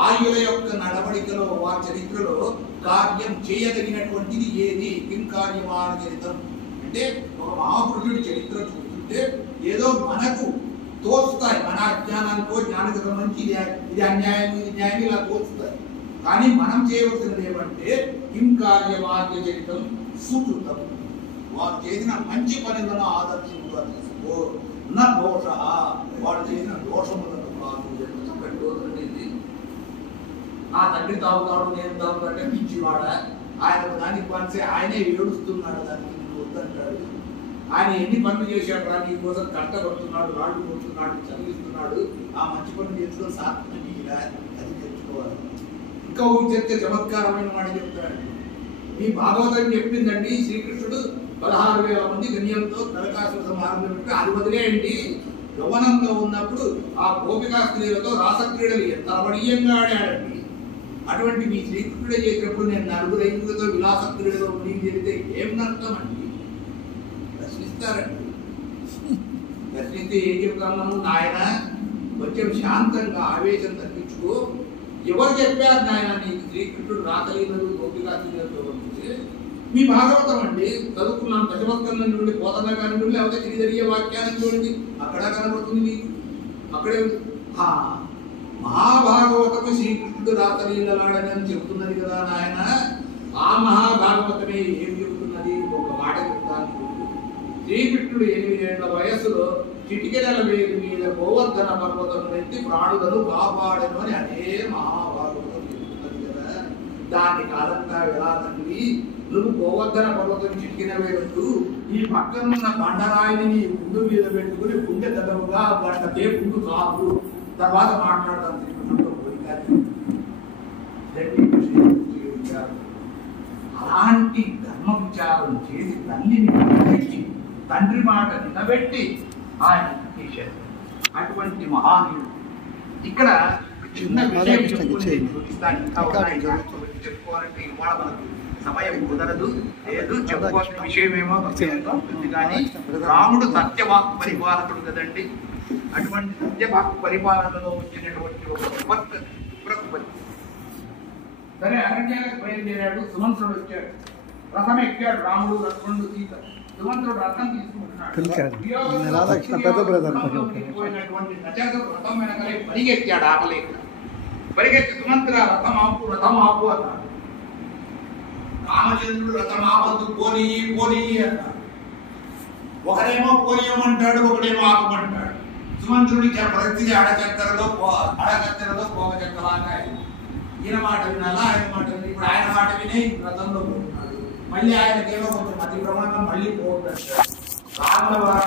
ఆర్యుల యొక్క నడవడికలో వారి చరిత్రలో కార్యం చేయదగినటువంటిది ఏది? కిం కార్యమాచరితం అంటే ఒక మహాపురుషుడి చరిత్ర చూస్తుంటే ఏదో మనకు తోస్తాయి, మన అజ్ఞానానికో జ్ఞానికి సంబంధించి ఇది అన్యాయం ఇది న్యాయం ఇలా తోస్తాయి. కానీ మనం చేయవలసినది ఏమంటే కిం కార్యమార్య చరితం సుకృతం, వారు చేసిన మంచి పనులను ఆదర్శంగా తీసుకో, నా దోష వాడు చేసిన దోషములను కాదు. నా తండ్రి తాగుతాడు నేను తాగుతాడే పిచ్చివాడ, ఆయన దానికి పనిసే ఆయనే ఏడుస్తున్నాడు, దానికి వద్దంటాడు. ఆయన ఎన్ని పనులు చేశాడు రా, నీ కోసం కష్టపడుతున్నాడు, రాళ్ళు కొడుతున్నాడు, చదివిస్తున్నాడు, ఆ మంచి పనులు చేసుకొని సార్థకం ఇలా అది తెచ్చుకోవాలి. ఇంకా ఊరు చెప్తే చమత్కారమైన మాట చెప్తాడు. మీ భాగవతం చెప్పిందండి శ్రీకృష్ణుడు 16,000 మంది గణ్యంతో నరకాసుర సంహారంలో పెట్టి అది వదిలేయండి. యవ్వనంలో ఉన్నప్పుడు ఆ గోపికా స్త్రీలతో రాసక్రీడలు ఎంత రమణీయంగా ఆడాడండి. అటువంటి మీ శ్రీకృష్ణుడే చేసినప్పుడు నేను 4-5 విలాస క్రీడలో మునిగి జరిగితే ఏం నష్టం అండి? ప్రశ్నిస్తారండి. ప్రశ్నిస్తే ఏం చెప్తాము? నాయన కొంచెం శాంతంగా ఆవేశం తగ్గించుకో. ఎవరు చెప్పారు నాయన నీకు శ్రీకృష్ణుడు రాసలీలలు గోపికా స్త్రీలతో గురించి? మీ భాగవతం అండి, చదువుకున్నాను. దశమస్కందం నుండి పోతన గారి నుండి లేకపోతే శ్రీధరీయ వ్యాఖ్యానం చూడండి, అక్కడ కనబడుతుంది మీకు. అక్కడే మహాభాగవతము శ్రీకృష్ణుడు రాసలీలలాడని చెబుతున్నది కదా నాయన. ఆ మహాభాగవతమే ఏం చెబుతున్నది? ఒక మాట చెప్తాను. శ్రీకృష్ణుడు 8 ఏళ్ల వయస్సులో చిటికెనల వేడి మీద గోవర్ధన పర్వతం ఎత్తి ప్రాణులను కాపాడను అని అదే మహాభాగవతం చెప్తున్నది కదా. దాన్ని కాదంతా ఎలా తండ్రి, నువ్వు గోవర్ధన పర్వతం చిటికిన వేయొద్దు, ఈ పక్కనున్న బండరాయిని నీ ముందు మీద పెట్టుకుని గుండె దగ్గరగా గంటకే ముందు కాదు, తర్వాత మాట్లాడతాను శ్రీకృష్ణుడితో పోయి. అలాంటి ధర్మ విచారం చేసి తల్లిని నిలబెట్టి, తండ్రి మాట నిలబెట్టి ఆయన చేశారు. అటువంటి మహానీయుడు. ఇక్కడ చిన్న విషయం చెప్పుకోవాలంటే ఇవాళ మనకు సమయం కుదరదు, లేదు చెప్పుకోవాల్సిన విషయమేమో ఉంటుంది. కానీ రాముడు సత్యవాక్ పరిపాలకుడు కదండి. అటువంటి సత్యవాక్ పరిపాలనలో వచ్చినటువంటి ఒక ప్రకృతి. సరే, అరణ్యానికి బయలుదేరాడు. సుమంత్రుడు వచ్చాడు, రథం ఎక్కాడు. రాముడు, లక్ష్మణుడు, సీత. సుమంత్రుడు రథం తీసుకుంటున్నాడు. రథం వెనకలే పరిగెత్తాడు, ఆపలేక. పరిగెత్తి సుమంత్ర రథం ఆపు, రథం ఆపు అన్నాడు. రామచంద్రుడు రథం ఆపద్దు, పోనీ పోనీ అన్నాడు. ఒకరేమో పోనీయమంటాడు, ఒకడేమో ఆపమంటాడు. సుమంత్రుడి పరిస్థితి అడచక్కరలో పోగ చక్కలాగా. ఈయన మాట వినాలా, ఆయన మాట విని, ఇప్పుడు ఆయన మాట వినే రథంలో పోతున్నాడు. మళ్ళీ ఆయనకేమో కొంచెం అతి ప్రమాణం, మళ్ళీ పోవద్దంటాడు. రాముల వారు